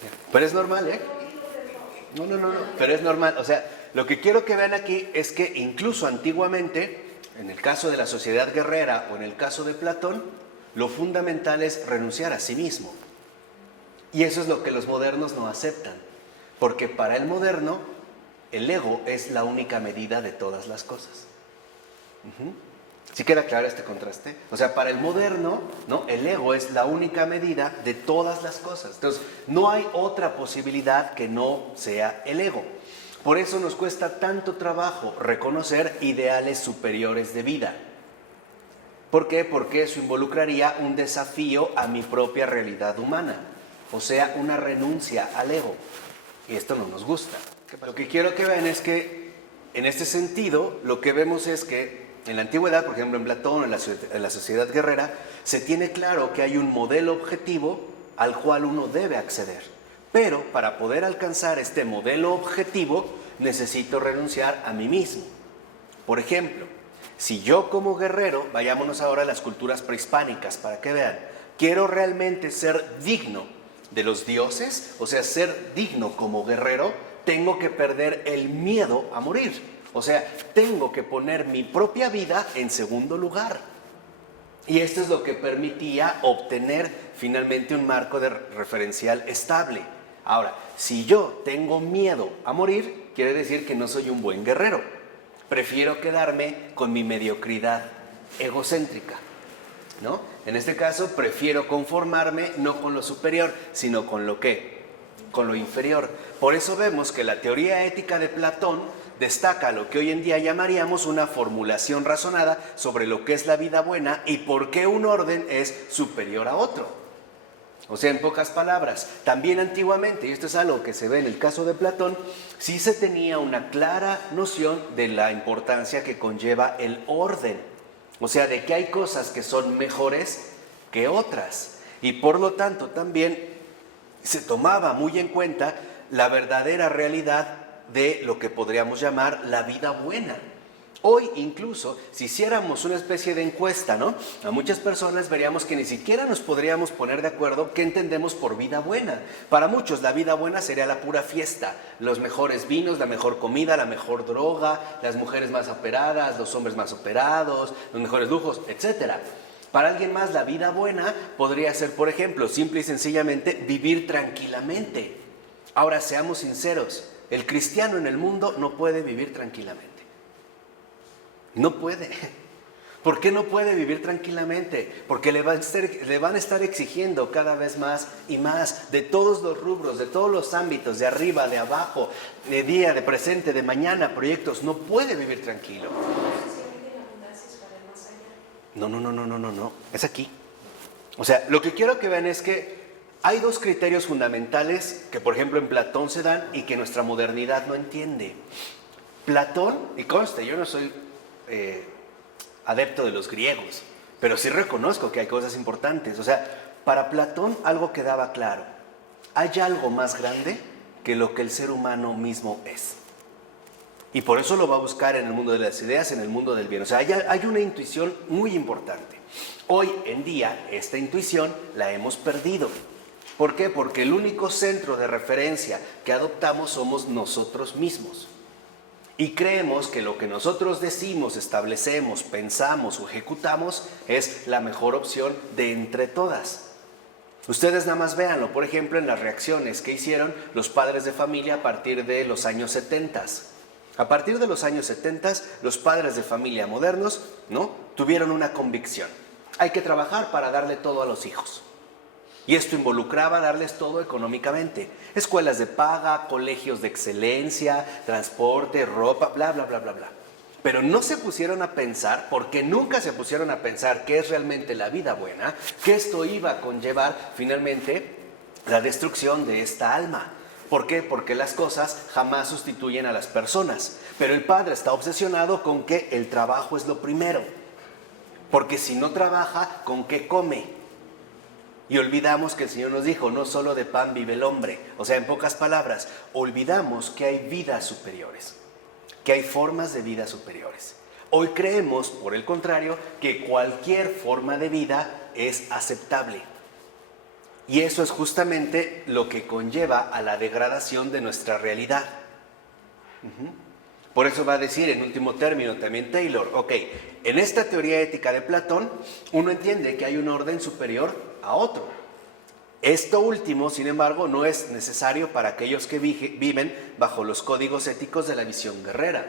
Pero ya, pero es normal, ¿eh? No, pero es normal. O sea, lo que quiero que vean aquí es que incluso antiguamente, en el caso de la sociedad guerrera o en el caso de Platón, lo fundamental es renunciar a sí mismo. Y eso es lo que los modernos no aceptan, porque para el moderno el ego es la única medida de todas las cosas. ¿Sí queda claro este contraste? O sea, para el moderno, ¿no? El ego es la única medida de todas las cosas. Entonces, no hay otra posibilidad que no sea el ego. Por eso nos cuesta tanto trabajo reconocer ideales superiores de vida. ¿Por qué? Porque eso involucraría un desafío a mi propia realidad humana. O sea, una renuncia al ego. Y esto no nos gusta. Lo que quiero que vean es que, en este sentido, lo que vemos es que en la antigüedad, por ejemplo en Platón, en la sociedad guerrera, se tiene claro que hay un modelo objetivo al cual uno debe acceder. Pero para poder alcanzar este modelo objetivo, necesito renunciar a mí mismo. Por ejemplo, si yo como guerrero, vayámonos ahora a las culturas prehispánicas para que vean, quiero realmente ser digno de los dioses, o sea, ser digno como guerrero, tengo que perder el miedo a morir. O sea, tengo que poner mi propia vida en segundo lugar. Y esto es lo que permitía obtener finalmente un marco de referencial estable. Ahora, si yo tengo miedo a morir, quiere decir que no soy un buen guerrero. Prefiero quedarme con mi mediocridad egocéntrica, ¿no? En este caso, prefiero conformarme no con lo superior, sino con lo ¿qué? Con lo inferior. Por eso vemos que la teoría ética de Platón destaca lo que hoy en día llamaríamos una formulación razonada sobre lo que es la vida buena y por qué un orden es superior a otro. O sea, en pocas palabras, también antiguamente, y esto es algo que se ve en el caso de Platón, sí se tenía una clara noción de la importancia que conlleva el orden. O sea, de que hay cosas que son mejores que otras. Y por lo tanto también se tomaba muy en cuenta la verdadera realidad de lo que podríamos llamar la vida buena. Hoy incluso, si hiciéramos una especie de encuesta, ¿no? A muchas personas veríamos que ni siquiera nos podríamos poner de acuerdo qué entendemos por vida buena. Para muchos la vida buena sería la pura fiesta, los mejores vinos, la mejor comida, la mejor droga, las mujeres más operadas, los hombres más operados, los mejores lujos, etcétera. Para alguien más la vida buena podría ser, por ejemplo, simple y sencillamente vivir tranquilamente. Ahora, seamos sinceros, el cristiano en el mundo no puede vivir tranquilamente. No puede. ¿Por qué no puede vivir tranquilamente? Porque le van a estar exigiendo cada vez más y más de todos los rubros, de todos los ámbitos, de arriba, de abajo, de día, de presente, de mañana, proyectos. No puede vivir tranquilo. No. Es aquí. O sea, lo que quiero que vean es que hay dos criterios fundamentales que, por ejemplo, en Platón se dan y que nuestra modernidad no entiende. Platón, y conste, yo no soy adepto de los griegos, pero sí reconozco que hay cosas importantes. O sea, para Platón algo quedaba claro. Hay algo más grande que lo que el ser humano mismo es. Y por eso lo va a buscar en el mundo de las ideas, en el mundo del bien. O sea, hay una intuición muy importante. Hoy en día, esta intuición la hemos perdido. ¿Por qué? Porque el único centro de referencia que adoptamos somos nosotros mismos. Y creemos que lo que nosotros decimos, establecemos, pensamos o ejecutamos es la mejor opción de entre todas. Ustedes nada más véanlo, por ejemplo, en las reacciones que hicieron los padres de familia a partir de los años 70. A partir de los años 70, los padres de familia modernos, ¿no?, tuvieron una convicción. Hay que trabajar para darle todo a los hijos. Y esto involucraba darles todo económicamente. Escuelas de paga, colegios de excelencia, transporte, ropa, bla, bla, bla, bla, bla. Pero no se pusieron a pensar, porque nunca se pusieron a pensar qué es realmente la vida buena, que esto iba a conllevar finalmente la destrucción de esta alma. ¿Por qué? Porque las cosas jamás sustituyen a las personas. Pero el padre está obsesionado con que el trabajo es lo primero. Porque si no trabaja, ¿con qué come? Y olvidamos que el Señor nos dijo, no solo de pan vive el hombre. O sea, en pocas palabras, olvidamos que hay vidas superiores, que hay formas de vida superiores. Hoy creemos, por el contrario, que cualquier forma de vida es aceptable. Y eso es justamente lo que conlleva a la degradación de nuestra realidad. Por eso va a decir en último término también Taylor, ok, en esta teoría ética de Platón, uno entiende que hay un orden superior a otro. Esto último, sin embargo, no es necesario para aquellos que viven bajo los códigos éticos de la visión guerrera.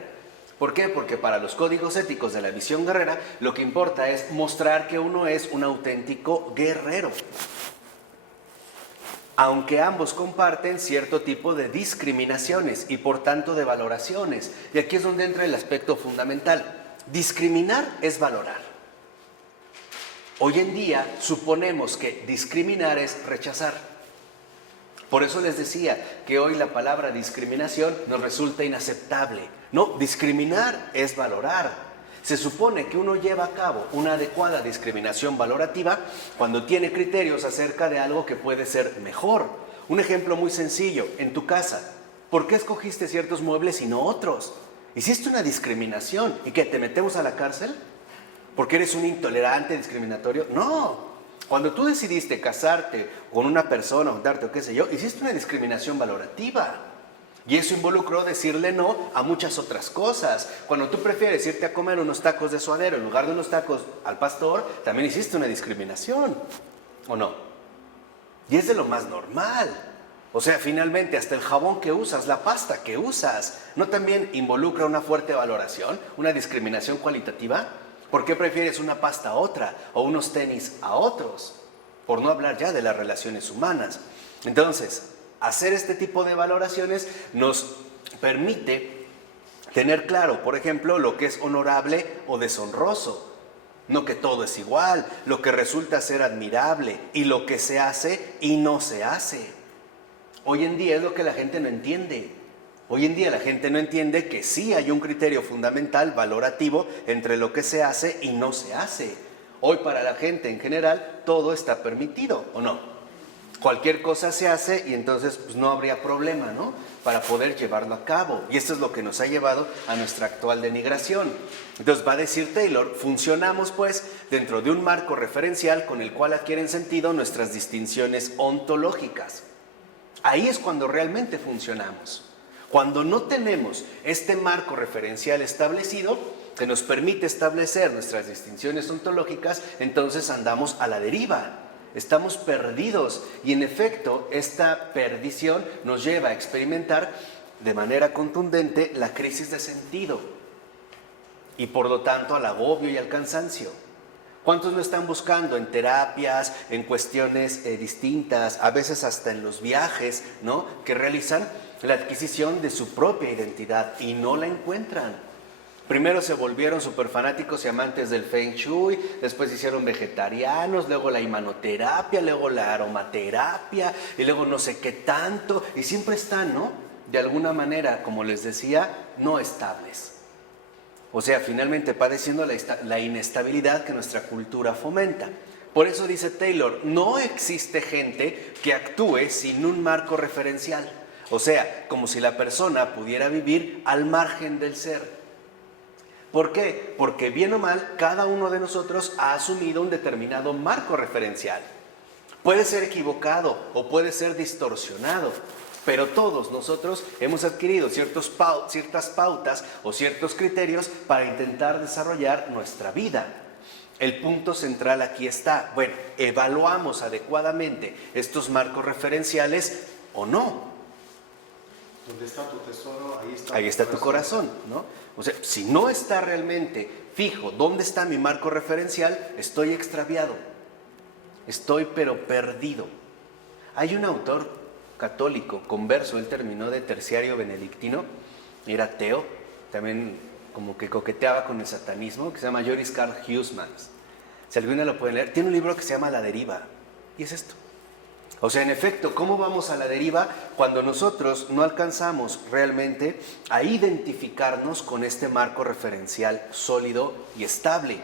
¿Por qué? Porque para los códigos éticos de la visión guerrera, lo que importa es mostrar que uno es un auténtico guerrero. Aunque ambos comparten cierto tipo de discriminaciones y por tanto de valoraciones. Y aquí es donde entra el aspecto fundamental. Discriminar es valorar. Hoy en día suponemos que discriminar es rechazar. Por eso les decía que hoy la palabra discriminación nos resulta inaceptable. No, discriminar es valorar. Se supone que uno lleva a cabo una adecuada discriminación valorativa cuando tiene criterios acerca de algo que puede ser mejor. Un ejemplo muy sencillo, en tu casa, ¿por qué escogiste ciertos muebles y no otros? ¿Hiciste una discriminación y que te metemos a la cárcel? ¿Porque eres un intolerante, discriminatorio? No. Cuando tú decidiste casarte con una persona, juntarte o qué sé yo, hiciste una discriminación valorativa. Y eso involucró decirle no a muchas otras cosas. Cuando tú prefieres irte a comer unos tacos de suadero en lugar de unos tacos al pastor, también hiciste una discriminación, ¿o no? Y es de lo más normal. O sea, finalmente, hasta el jabón que usas, la pasta que usas, ¿no también involucra una fuerte valoración, una discriminación cualitativa? ¿Por qué prefieres una pasta a otra o unos tenis a otros? Por no hablar ya de las relaciones humanas. Entonces, hacer este tipo de valoraciones nos permite tener claro, por ejemplo, lo que es honorable o deshonroso. No que todo es igual, lo que resulta ser admirable y lo que se hace y no se hace. Hoy en día es lo que la gente no entiende. Hoy en día la gente no entiende que sí hay un criterio fundamental, valorativo, entre lo que se hace y no se hace. Hoy para la gente en general todo está permitido, ¿o no? Cualquier cosa se hace y entonces pues, no habría problema, ¿no? Para poder llevarlo a cabo. Y esto es lo que nos ha llevado a nuestra actual denigración. Entonces va a decir Taylor, funcionamos pues dentro de un marco referencial con el cual adquieren sentido nuestras distinciones ontológicas. Ahí es cuando realmente funcionamos. Cuando no tenemos este marco referencial establecido, que nos permite establecer nuestras distinciones ontológicas, entonces andamos a la deriva. Estamos perdidos y en efecto esta perdición nos lleva a experimentar de manera contundente la crisis de sentido y por lo tanto al agobio y al cansancio. ¿Cuántos no están buscando en terapias, en cuestiones distintas, a veces hasta en los viajes, ¿no?, que realizan la adquisición de su propia identidad y no la encuentran? Primero se volvieron súper fanáticos y amantes del Feng Shui, después se hicieron vegetarianos, luego la imanoterapia, luego la aromaterapia y luego no sé qué tanto. Y siempre están, ¿no?, de alguna manera, como les decía, no estables. O sea, finalmente padeciendo la inestabilidad que nuestra cultura fomenta. Por eso dice Taylor, no existe gente que actúe sin un marco referencial. O sea, como si la persona pudiera vivir al margen del ser. ¿Por qué? Porque bien o mal, cada uno de nosotros ha asumido un determinado marco referencial. Puede ser equivocado o puede ser distorsionado, pero todos nosotros hemos adquirido ciertas pautas o ciertos criterios para intentar desarrollar nuestra vida. El punto central aquí está. Bueno, ¿evaluamos adecuadamente estos marcos referenciales o no? Donde está tu tesoro, ahí está tu corazón, ¿no? O sea, si no está realmente fijo dónde está mi marco referencial, estoy extraviado. Estoy pero perdido. Hay un autor católico, converso, él terminó de terciario benedictino, era ateo, también como que coqueteaba con el satanismo, que se llama Joris Karl Huysmans. Si alguno lo puede leer, tiene un libro que se llama La Deriva, y es esto. O sea, en efecto, ¿cómo vamos a la deriva cuando nosotros no alcanzamos realmente a identificarnos con este marco referencial sólido y estable?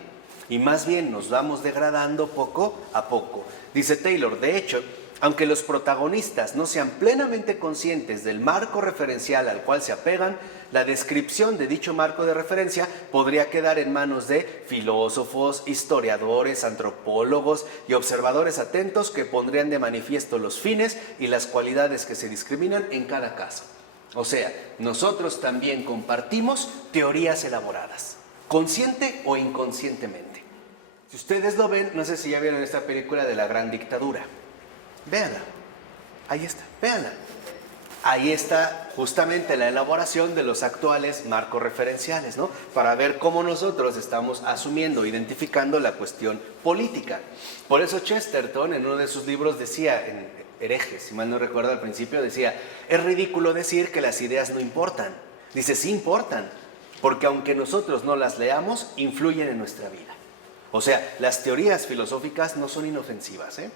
Y más bien nos vamos degradando poco a poco. Dice Taylor, de hecho, aunque los protagonistas no sean plenamente conscientes del marco referencial al cual se apegan, la descripción de dicho marco de referencia podría quedar en manos de filósofos, historiadores, antropólogos y observadores atentos que pondrían de manifiesto los fines y las cualidades que se discriminan en cada caso. O sea, nosotros también compartimos teorías elaboradas, consciente o inconscientemente. Si ustedes lo ven, no sé si ya vieron esta película de La Gran Dictadura. Véanla, ahí está, véanla. Ahí está justamente la elaboración de los actuales marcos referenciales, ¿no? Para ver cómo nosotros estamos asumiendo, identificando la cuestión política. Por eso Chesterton en uno de sus libros decía, en Herejes, si mal no recuerdo al principio, decía, es ridículo decir que las ideas no importan. Dice, sí importan, porque aunque nosotros no las leamos, influyen en nuestra vida. O sea, las teorías filosóficas no son inofensivas, ¿eh?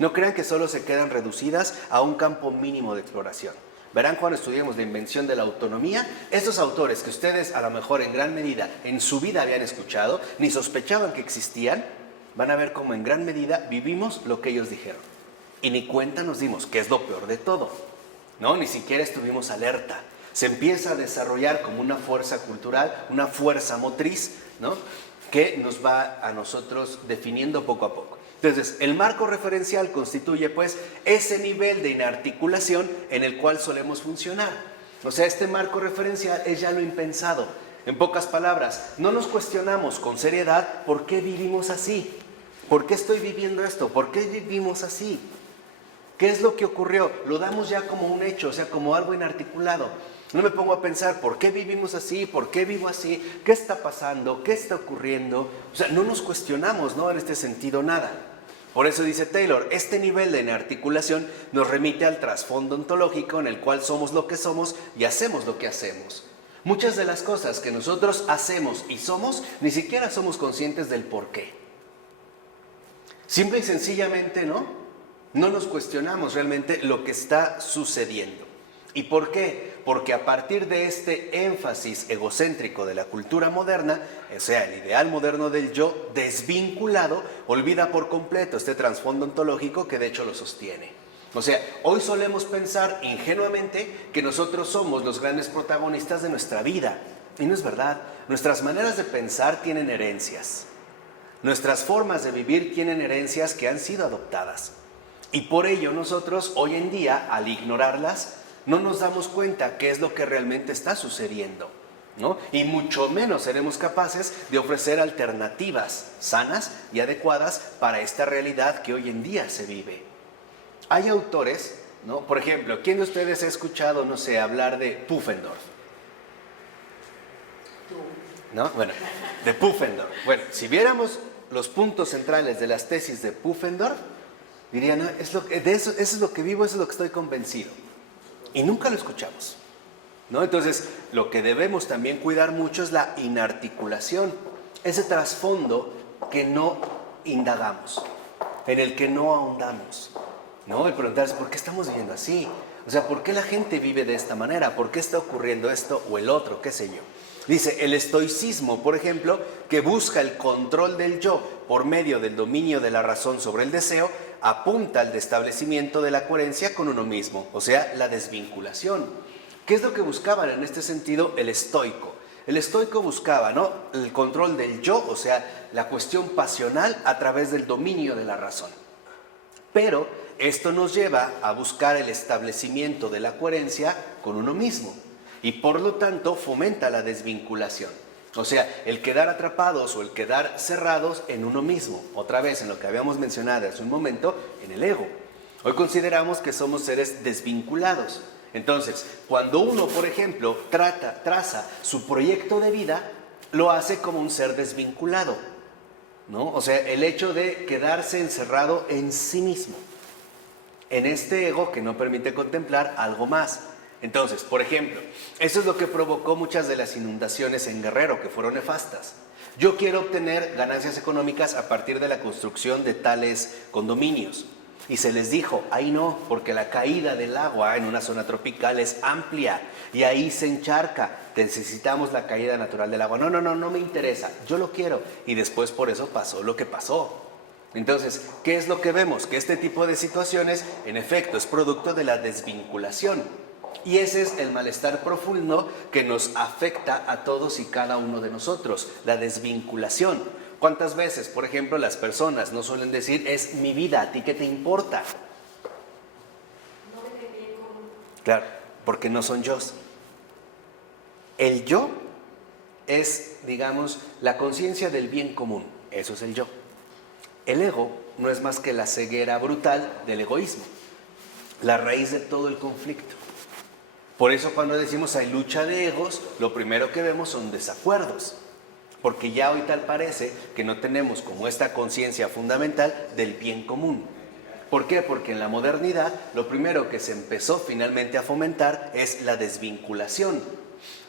No crean que solo se quedan reducidas a un campo mínimo de exploración. Verán cuando estudiemos la invención de la autonomía, estos autores que ustedes a lo mejor en gran medida en su vida habían escuchado, ni sospechaban que existían, van a ver cómo en gran medida vivimos lo que ellos dijeron. Y ni cuenta nos dimos, que es lo peor de todo, ¿no? Ni siquiera estuvimos alerta. Se empieza a desarrollar como una fuerza cultural, una fuerza motriz, ¿no? Que nos va a nosotros definiendo poco a poco. Entonces, el marco referencial constituye pues ese nivel de inarticulación en el cual solemos funcionar. O sea, este marco referencial es ya lo impensado. En pocas palabras, no nos cuestionamos con seriedad por qué vivimos así. ¿Por qué estoy viviendo esto? ¿Por qué vivimos así? ¿Qué es lo que ocurrió? Lo damos ya como un hecho, o sea, como algo inarticulado. No me pongo a pensar, ¿por qué vivimos así? ¿Por qué vivo así? ¿Qué está pasando? ¿Qué está ocurriendo? O sea, no nos cuestionamos, ¿no? En este sentido, nada. Por eso dice Taylor, este nivel de inarticulación nos remite al trasfondo ontológico en el cual somos lo que somos y hacemos lo que hacemos. Muchas de las cosas que nosotros hacemos y somos, ni siquiera somos conscientes del por qué. Simple y sencillamente, ¿no? No nos cuestionamos realmente lo que está sucediendo. ¿Y por qué? Porque a partir de este énfasis egocéntrico de la cultura moderna, o sea, el ideal moderno del yo desvinculado, olvida por completo este trasfondo ontológico que de hecho lo sostiene. O sea, hoy solemos pensar ingenuamente que nosotros somos los grandes protagonistas de nuestra vida. Y no es verdad. Nuestras maneras de pensar tienen herencias. Nuestras formas de vivir tienen herencias que han sido adoptadas. Y por ello nosotros hoy en día, al ignorarlas, no nos damos cuenta qué es lo que realmente está sucediendo, ¿no? Y mucho menos seremos capaces de ofrecer alternativas sanas y adecuadas para esta realidad que hoy en día se vive. Hay autores, ¿no? Por ejemplo, ¿quién de ustedes ha escuchado, no sé, hablar de Pufendorf? ¿No? Bueno, de Pufendorf. Bueno, si viéramos los puntos centrales de las tesis de Pufendorf, dirían, no, eso es lo que vivo, eso es lo que estoy convencido. Y nunca lo escuchamos, ¿no? Entonces, lo que debemos también cuidar mucho es la inarticulación, ese trasfondo que no indagamos, en el que no ahondamos, ¿no? El preguntarse, ¿por qué estamos viviendo así? O sea, ¿por qué la gente vive de esta manera? ¿Por qué está ocurriendo esto o el otro? ¿Qué sé yo? Dice, el estoicismo, por ejemplo, que busca el control del yo por medio del dominio de la razón sobre el deseo, apunta al establecimiento de la coherencia con uno mismo, o sea, la desvinculación. ¿Qué es lo que buscaban en este sentido el estoico? El estoico buscaba, ¿no?, el control del yo, o sea, la cuestión pasional a través del dominio de la razón. Pero esto nos lleva a buscar el establecimiento de la coherencia con uno mismo y por lo tanto fomenta la desvinculación. O sea, el quedar atrapados o el quedar cerrados en uno mismo. Otra vez, en lo que habíamos mencionado hace un momento, en el ego. Hoy consideramos que somos seres desvinculados. Entonces, cuando uno, por ejemplo, traza su proyecto de vida, lo hace como un ser desvinculado, ¿no? O sea, el hecho de quedarse encerrado en sí mismo, en este ego que no permite contemplar algo más. Entonces, por ejemplo, eso es lo que provocó muchas de las inundaciones en Guerrero, que fueron nefastas. Yo quiero obtener ganancias económicas a partir de la construcción de tales condominios. Y se les dijo, ahí no, porque la caída del agua en una zona tropical es amplia y ahí se encharca. Necesitamos la caída natural del agua. No me interesa, yo lo quiero. Y después por eso pasó lo que pasó. Entonces, ¿qué es lo que vemos? Que este tipo de situaciones, en efecto, es producto de la desvinculación. Y ese es el malestar profundo que nos afecta a todos y cada uno de nosotros, la desvinculación. ¿Cuántas veces, por ejemplo, las personas no suelen decir, es mi vida, ¿a ti qué te importa? No ven el bien común. Claro, porque no son yo. El yo es, digamos, la conciencia del bien común. Eso es el yo. El ego no es más que la ceguera brutal del egoísmo, la raíz de todo el conflicto. Por eso cuando decimos hay lucha de egos, lo primero que vemos son desacuerdos. Porque ya hoy tal parece que no tenemos como esta conciencia fundamental del bien común. ¿Por qué? Porque en la modernidad lo primero que se empezó finalmente a fomentar es la desvinculación.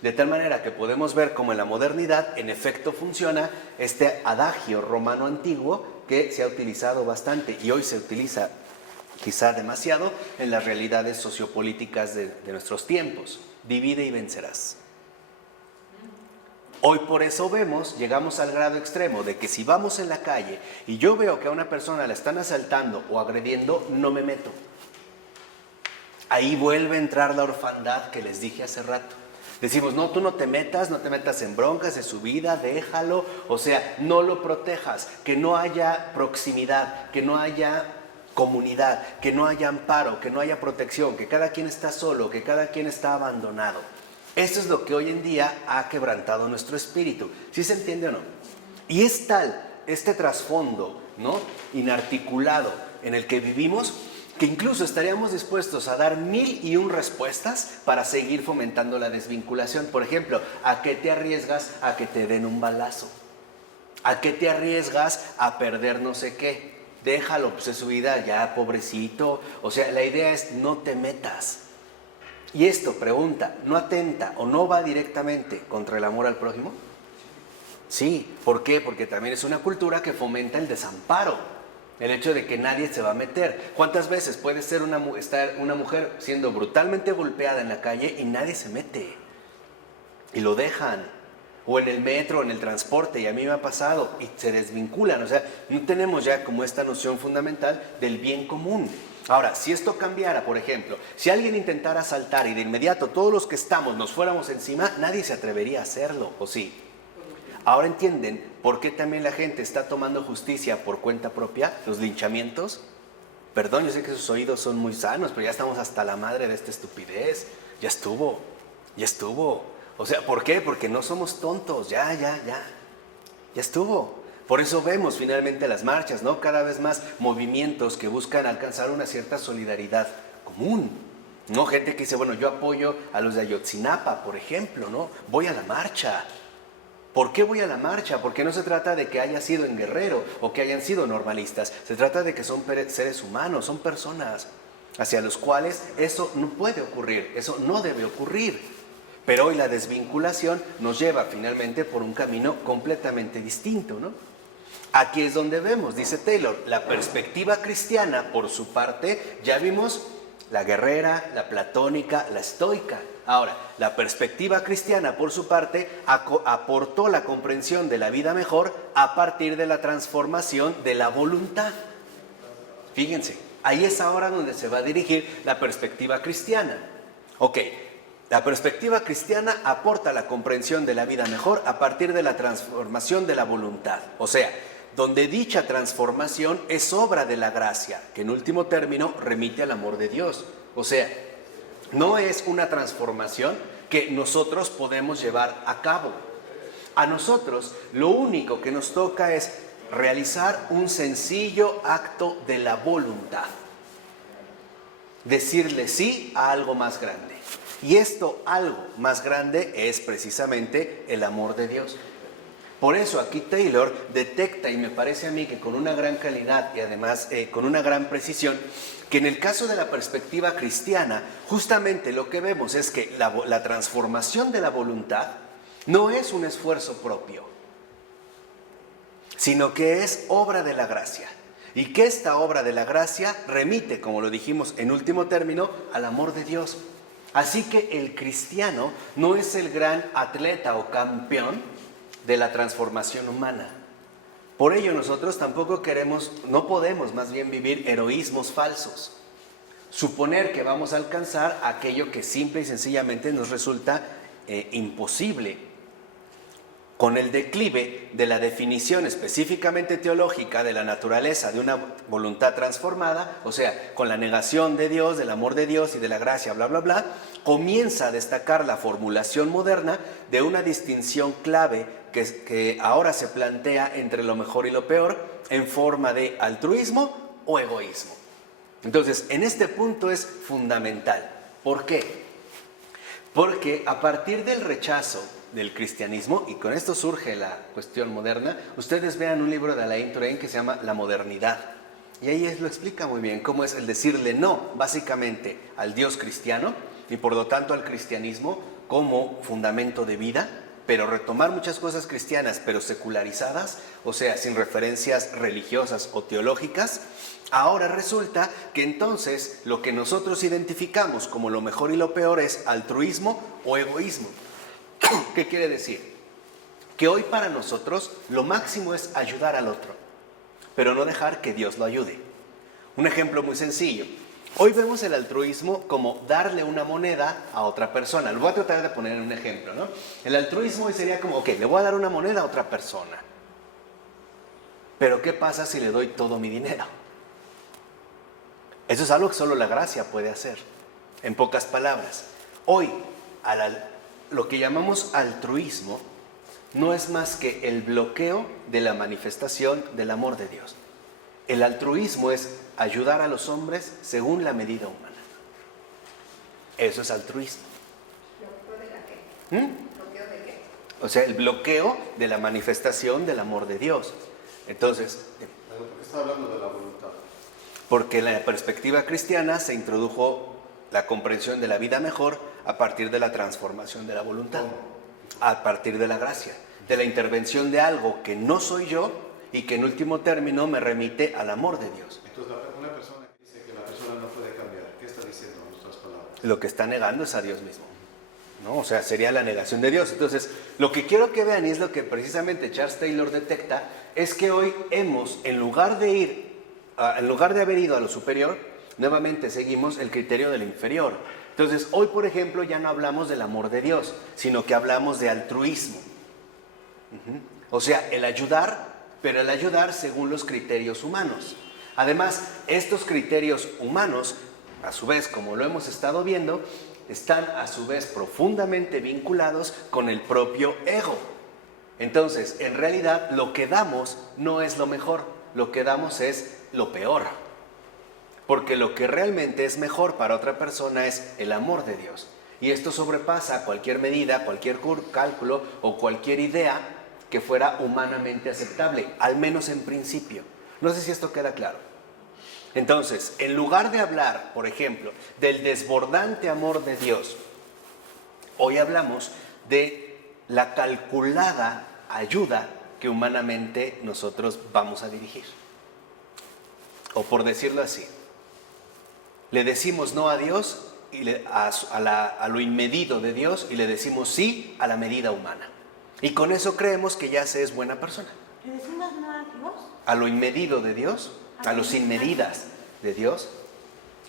De tal manera que podemos ver cómo en la modernidad en efecto funciona este adagio romano antiguo que se ha utilizado bastante y hoy se utiliza quizá demasiado en las realidades sociopolíticas de nuestros tiempos. Divide y vencerás. Hoy por eso llegamos al grado extremo de que si vamos en la calle y yo veo que a una persona la están asaltando o agrediendo, no me meto. Ahí vuelve a entrar la orfandad que les dije hace rato. Decimos, no, tú no te metas en broncas de su vida, déjalo, o sea, no lo protejas, que no haya proximidad, que no haya comunidad, que no haya amparo, que no haya protección, que cada quien está solo, que cada quien está abandonado. Esto es lo que hoy en día ha quebrantado nuestro espíritu. ¿Sí se entiende o no? Y es tal este trasfondo, ¿no?, inarticulado en el que vivimos, que incluso estaríamos dispuestos a dar 1001 respuestas para seguir fomentando la desvinculación. Por ejemplo, ¿a qué te arriesgas a que te den un balazo? ¿A qué te arriesgas a perder no sé qué? Déjalo, pues es su vida, ya, pobrecito. O sea, la idea es no te metas. Y esto, pregunta, ¿no atenta o no va directamente contra el amor al prójimo? Sí, ¿por qué? Porque también es una cultura que fomenta el desamparo. El hecho de que nadie se va a meter. ¿Cuántas veces puede ser estar una mujer siendo brutalmente golpeada en la calle y nadie se mete? Y lo dejan. O en el metro, en el transporte, y a mí me ha pasado, y se desvinculan. O sea, no tenemos ya como esta noción fundamental del bien común. Ahora, si esto cambiara, por ejemplo, si alguien intentara asaltar y de inmediato todos los que estamos nos fuéramos encima, nadie se atrevería a hacerlo, ¿o sí? Ahora entienden por qué también la gente está tomando justicia por cuenta propia, los linchamientos. Perdón, yo sé que sus oídos son muy sanos, pero ya estamos hasta la madre de esta estupidez. Ya estuvo. O sea, ¿por qué? Porque no somos tontos, ya estuvo. Por eso vemos finalmente las marchas, ¿no? Cada vez más movimientos que buscan alcanzar una cierta solidaridad común, ¿no? Gente que dice, bueno, yo apoyo a los de Ayotzinapa, por ejemplo, ¿no? Voy a la marcha. ¿Por qué voy a la marcha? Porque no se trata de que haya sido en Guerrero o que hayan sido normalistas. Se trata de que son seres humanos, son personas hacia los cuales eso no puede ocurrir, eso no debe ocurrir. Pero hoy la desvinculación nos lleva finalmente por un camino completamente distinto, ¿no? Aquí es donde vemos, dice Taylor, la perspectiva cristiana, por su parte, ya vimos la guerrera, la platónica, la estoica. Ahora, la perspectiva cristiana, por su parte, aportó la comprensión de la vida mejor a partir de la transformación de la voluntad. Fíjense, ahí es ahora donde se va a dirigir la perspectiva cristiana. Ok, la perspectiva cristiana aporta la comprensión de la vida mejor a partir de la transformación de la voluntad. O sea, donde dicha transformación es obra de la gracia, que en último término remite al amor de Dios. O sea, no es una transformación que nosotros podemos llevar a cabo. A nosotros lo único que nos toca es realizar un sencillo acto de la voluntad. Decirle sí a algo más grande. Y esto algo más grande es precisamente el amor de Dios. Por eso aquí Taylor detecta, y me parece a mí que con una gran calidad y además con una gran precisión, que en el caso de la perspectiva cristiana, justamente lo que vemos es que la transformación de la voluntad no es un esfuerzo propio, sino que es obra de la gracia. Y que esta obra de la gracia remite, como lo dijimos en último término, al amor de Dios. Así que el cristiano no es el gran atleta o campeón de la transformación humana. Por ello nosotros tampoco no podemos más bien vivir heroísmos falsos. Suponer que vamos a alcanzar aquello que simple y sencillamente nos resulta imposible. Con el declive de la definición específicamente teológica de la naturaleza de una voluntad transformada, o sea, con la negación de Dios, del amor de Dios y de la gracia, bla, bla, bla, comienza a destacar la formulación moderna de una distinción clave que ahora se plantea entre lo mejor y lo peor en forma de altruismo o egoísmo. Entonces, en este punto es fundamental. ¿Por qué? Porque a partir del rechazo del cristianismo, y con esto surge la cuestión moderna, ustedes vean un libro de Alain Touraine que se llama La modernidad, y ahí lo explica muy bien cómo es el decirle no, básicamente, al Dios cristiano, y por lo tanto al cristianismo como fundamento de vida, pero retomar muchas cosas cristianas, pero secularizadas, o sea, sin referencias religiosas o teológicas. Ahora resulta que entonces lo que nosotros identificamos como lo mejor y lo peor es altruismo o egoísmo. ¿Qué quiere decir? Que hoy para nosotros lo máximo es ayudar al otro, pero no dejar que Dios lo ayude. Un ejemplo muy sencillo. Hoy vemos el altruismo como darle una moneda a otra persona. Lo voy a tratar de poner en un ejemplo, ¿no? El altruismo hoy sería como, ok, le voy a dar una moneda a otra persona. Pero ¿qué pasa si le doy todo mi dinero? Eso es algo que solo la gracia puede hacer. En pocas palabras, hoy lo que llamamos altruismo no es más que el bloqueo de la manifestación del amor de Dios. El altruismo es ayudar a los hombres según la medida humana. Eso es altruismo. ¿Bloqueo de qué? ¿Bloqueo de qué? O sea, el bloqueo de la manifestación del amor de Dios. Entonces, ¿Por qué está hablando de la voluntad? porque en la perspectiva cristiana se introdujo la comprensión de la vida mejor a partir de la transformación de la voluntad, a partir de la gracia, de la intervención de algo que no soy yo y que en último término me remite al amor de Dios. Entonces, una persona que dice que la persona no puede cambiar, ¿qué está diciendo en nuestras palabras? Lo que está negando es a Dios mismo, ¿no? O sea, sería la negación de Dios. Entonces, lo que quiero que vean, y es lo que precisamente Charles Taylor detecta, es que hoy en lugar de haber ido a lo superior, nuevamente seguimos el criterio del inferior. Entonces, hoy, por ejemplo, ya no hablamos del amor de Dios, sino que hablamos de altruismo. O sea, el ayudar, pero el ayudar según los criterios humanos. Además, estos criterios humanos, a su vez, como lo hemos estado viendo, están a su vez profundamente vinculados con el propio ego. Entonces, en realidad, lo que damos no es lo mejor, lo que damos es lo peor. Porque lo que realmente es mejor para otra persona es el amor de Dios. Y esto sobrepasa cualquier medida, cualquier cálculo o cualquier idea que fuera humanamente aceptable, al menos en principio. No sé si esto queda claro. Entonces, en lugar de hablar, por ejemplo, del desbordante amor de Dios, hoy hablamos de la calculada ayuda que humanamente nosotros vamos a dirigir. O por decirlo así, le decimos no a Dios y a lo inmedido de Dios y le decimos sí a la medida humana. Y con eso creemos que ya se es buena persona. ¿Le decimos no a Dios? A lo inmedido de Dios, a lo sin medidas de Dios.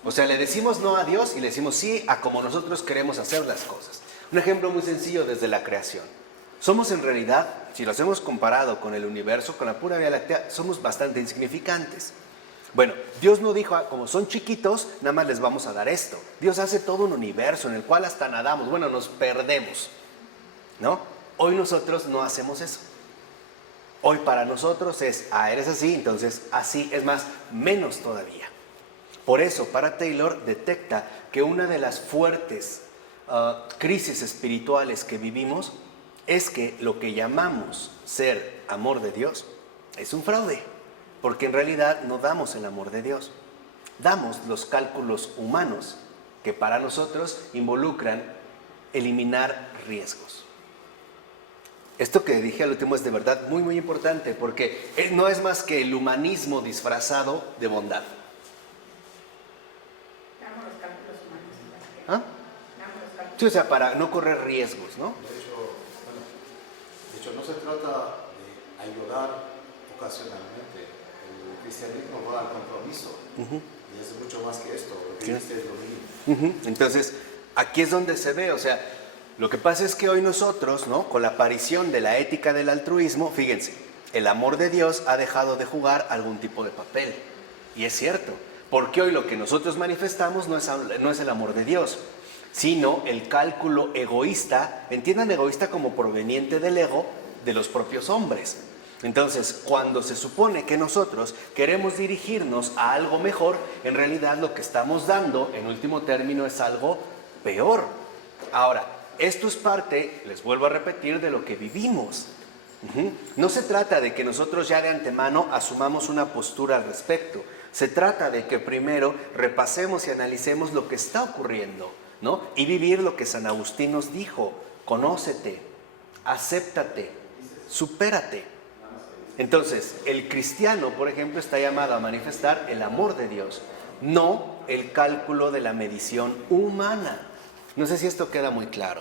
O sea, le decimos no a Dios y le decimos sí a como nosotros queremos hacer las cosas. Un ejemplo muy sencillo desde la creación. Somos en realidad, si los hemos comparado con el universo, con la pura Vía Láctea, somos bastante insignificantes. Bueno, Dios no dijo, como son chiquitos, nada más les vamos a dar esto. Dios hace todo un universo en el cual hasta nadamos, bueno, nos perdemos, ¿no? Hoy nosotros no hacemos eso. Hoy para nosotros es, eres así, entonces así, es más, menos todavía. Por eso, para Taylor, detecta que una de las fuertes crisis espirituales que vivimos es que lo que llamamos ser amor de Dios es un fraude. Porque en realidad no damos el amor de Dios. Damos los cálculos humanos que para nosotros involucran eliminar riesgos. Esto que dije al último es de verdad muy, muy importante, porque no es más que el humanismo disfrazado de bondad. Damos los cálculos humanos. ¿Ah? Damos los cálculos. Sí, o sea, para no correr riesgos, ¿no? De hecho, no se trata de ayudar ocasionalmente. El cristianismo va al compromiso. Y es mucho más que esto. Lo que Sí. dice es lo mínimo. Entonces, aquí es donde se ve, o sea, lo que pasa es que hoy nosotros, ¿no? Con la aparición de la ética del altruismo, fíjense, el amor de Dios ha dejado de jugar algún tipo de papel. Y es cierto, porque hoy lo que nosotros manifestamos no es el amor de Dios, sino el cálculo egoísta, entiendan egoísta como proveniente del ego de los propios hombres. Entonces, cuando se supone que nosotros queremos dirigirnos a algo mejor, en realidad lo que estamos dando, en último término, es algo peor. Ahora, esto es parte, les vuelvo a repetir, de lo que vivimos. No se trata de que nosotros ya de antemano asumamos una postura al respecto. Se trata de que primero repasemos y analicemos lo que está ocurriendo, ¿no? Y vivir lo que San Agustín nos dijo: conócete, acéptate, supérate. Entonces, el cristiano, por ejemplo, está llamado a manifestar el amor de Dios, no el cálculo de la medición humana. No sé si esto queda muy claro,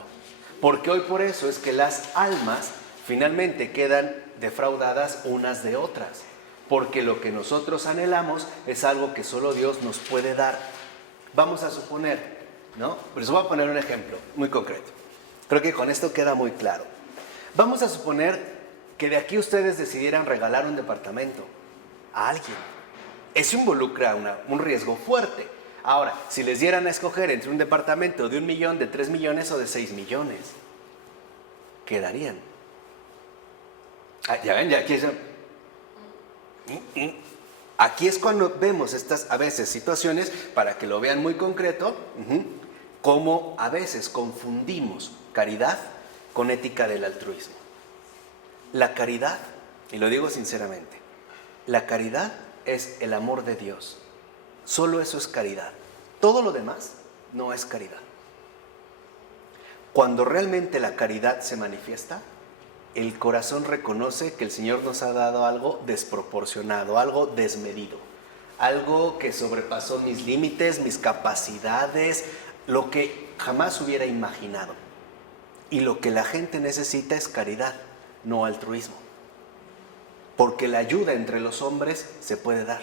porque hoy por eso es que las almas finalmente quedan defraudadas unas de otras, porque lo que nosotros anhelamos es algo que solo Dios nos puede dar. Vamos a suponer, ¿no? Les voy a poner un ejemplo muy concreto. Creo que con esto queda muy claro. Vamos a suponer que de aquí ustedes decidieran regalar un departamento a alguien. Eso involucra un riesgo fuerte. Ahora, si les dieran a escoger entre un departamento de 1 millón, de 3 millones o de 6 millones, ¿qué darían? Ya ven, ya aquí es cuando vemos estas a veces situaciones, para que lo vean muy concreto, cómo a veces confundimos caridad con ética del altruismo. La caridad, y lo digo sinceramente, la caridad es el amor de Dios. Solo eso es caridad. Todo lo demás no es caridad. Cuando realmente la caridad se manifiesta, el corazón reconoce que el Señor nos ha dado algo desproporcionado, algo desmedido, algo que sobrepasó mis límites, mis capacidades, lo que jamás hubiera imaginado. Y lo que la gente necesita es caridad, no altruismo. Porque la ayuda entre los hombres se puede dar,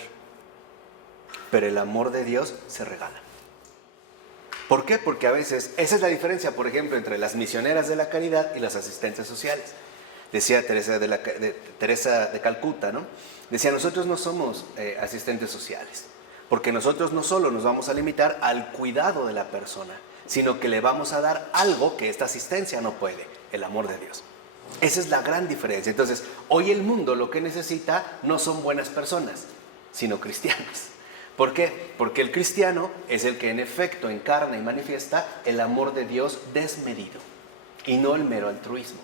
pero el amor de Dios se regala. ¿Por qué? Porque a veces, esa es la diferencia, por ejemplo, entre las misioneras de la caridad y las asistentes sociales. Decía Teresa de Calcuta, ¿no? Decía, nosotros no somos asistentes sociales, porque nosotros no solo nos vamos a limitar al cuidado de la persona, sino que le vamos a dar algo que esta asistencia no puede: el amor de Dios. Esa es la gran diferencia. Entonces, hoy el mundo lo que necesita no son buenas personas, sino cristianos. ¿Por qué? Porque el cristiano es el que en efecto encarna y manifiesta el amor de Dios desmedido, y no el mero altruismo.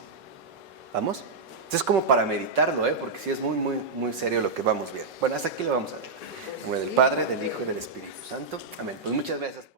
¿Vamos? Entonces es como para meditarlo, porque sí es muy, muy, muy serio lo que vamos viendo. Bueno, hasta aquí lo vamos a ver. En nombre del Padre, del Hijo y del Espíritu Santo. Amén. Pues muchas gracias.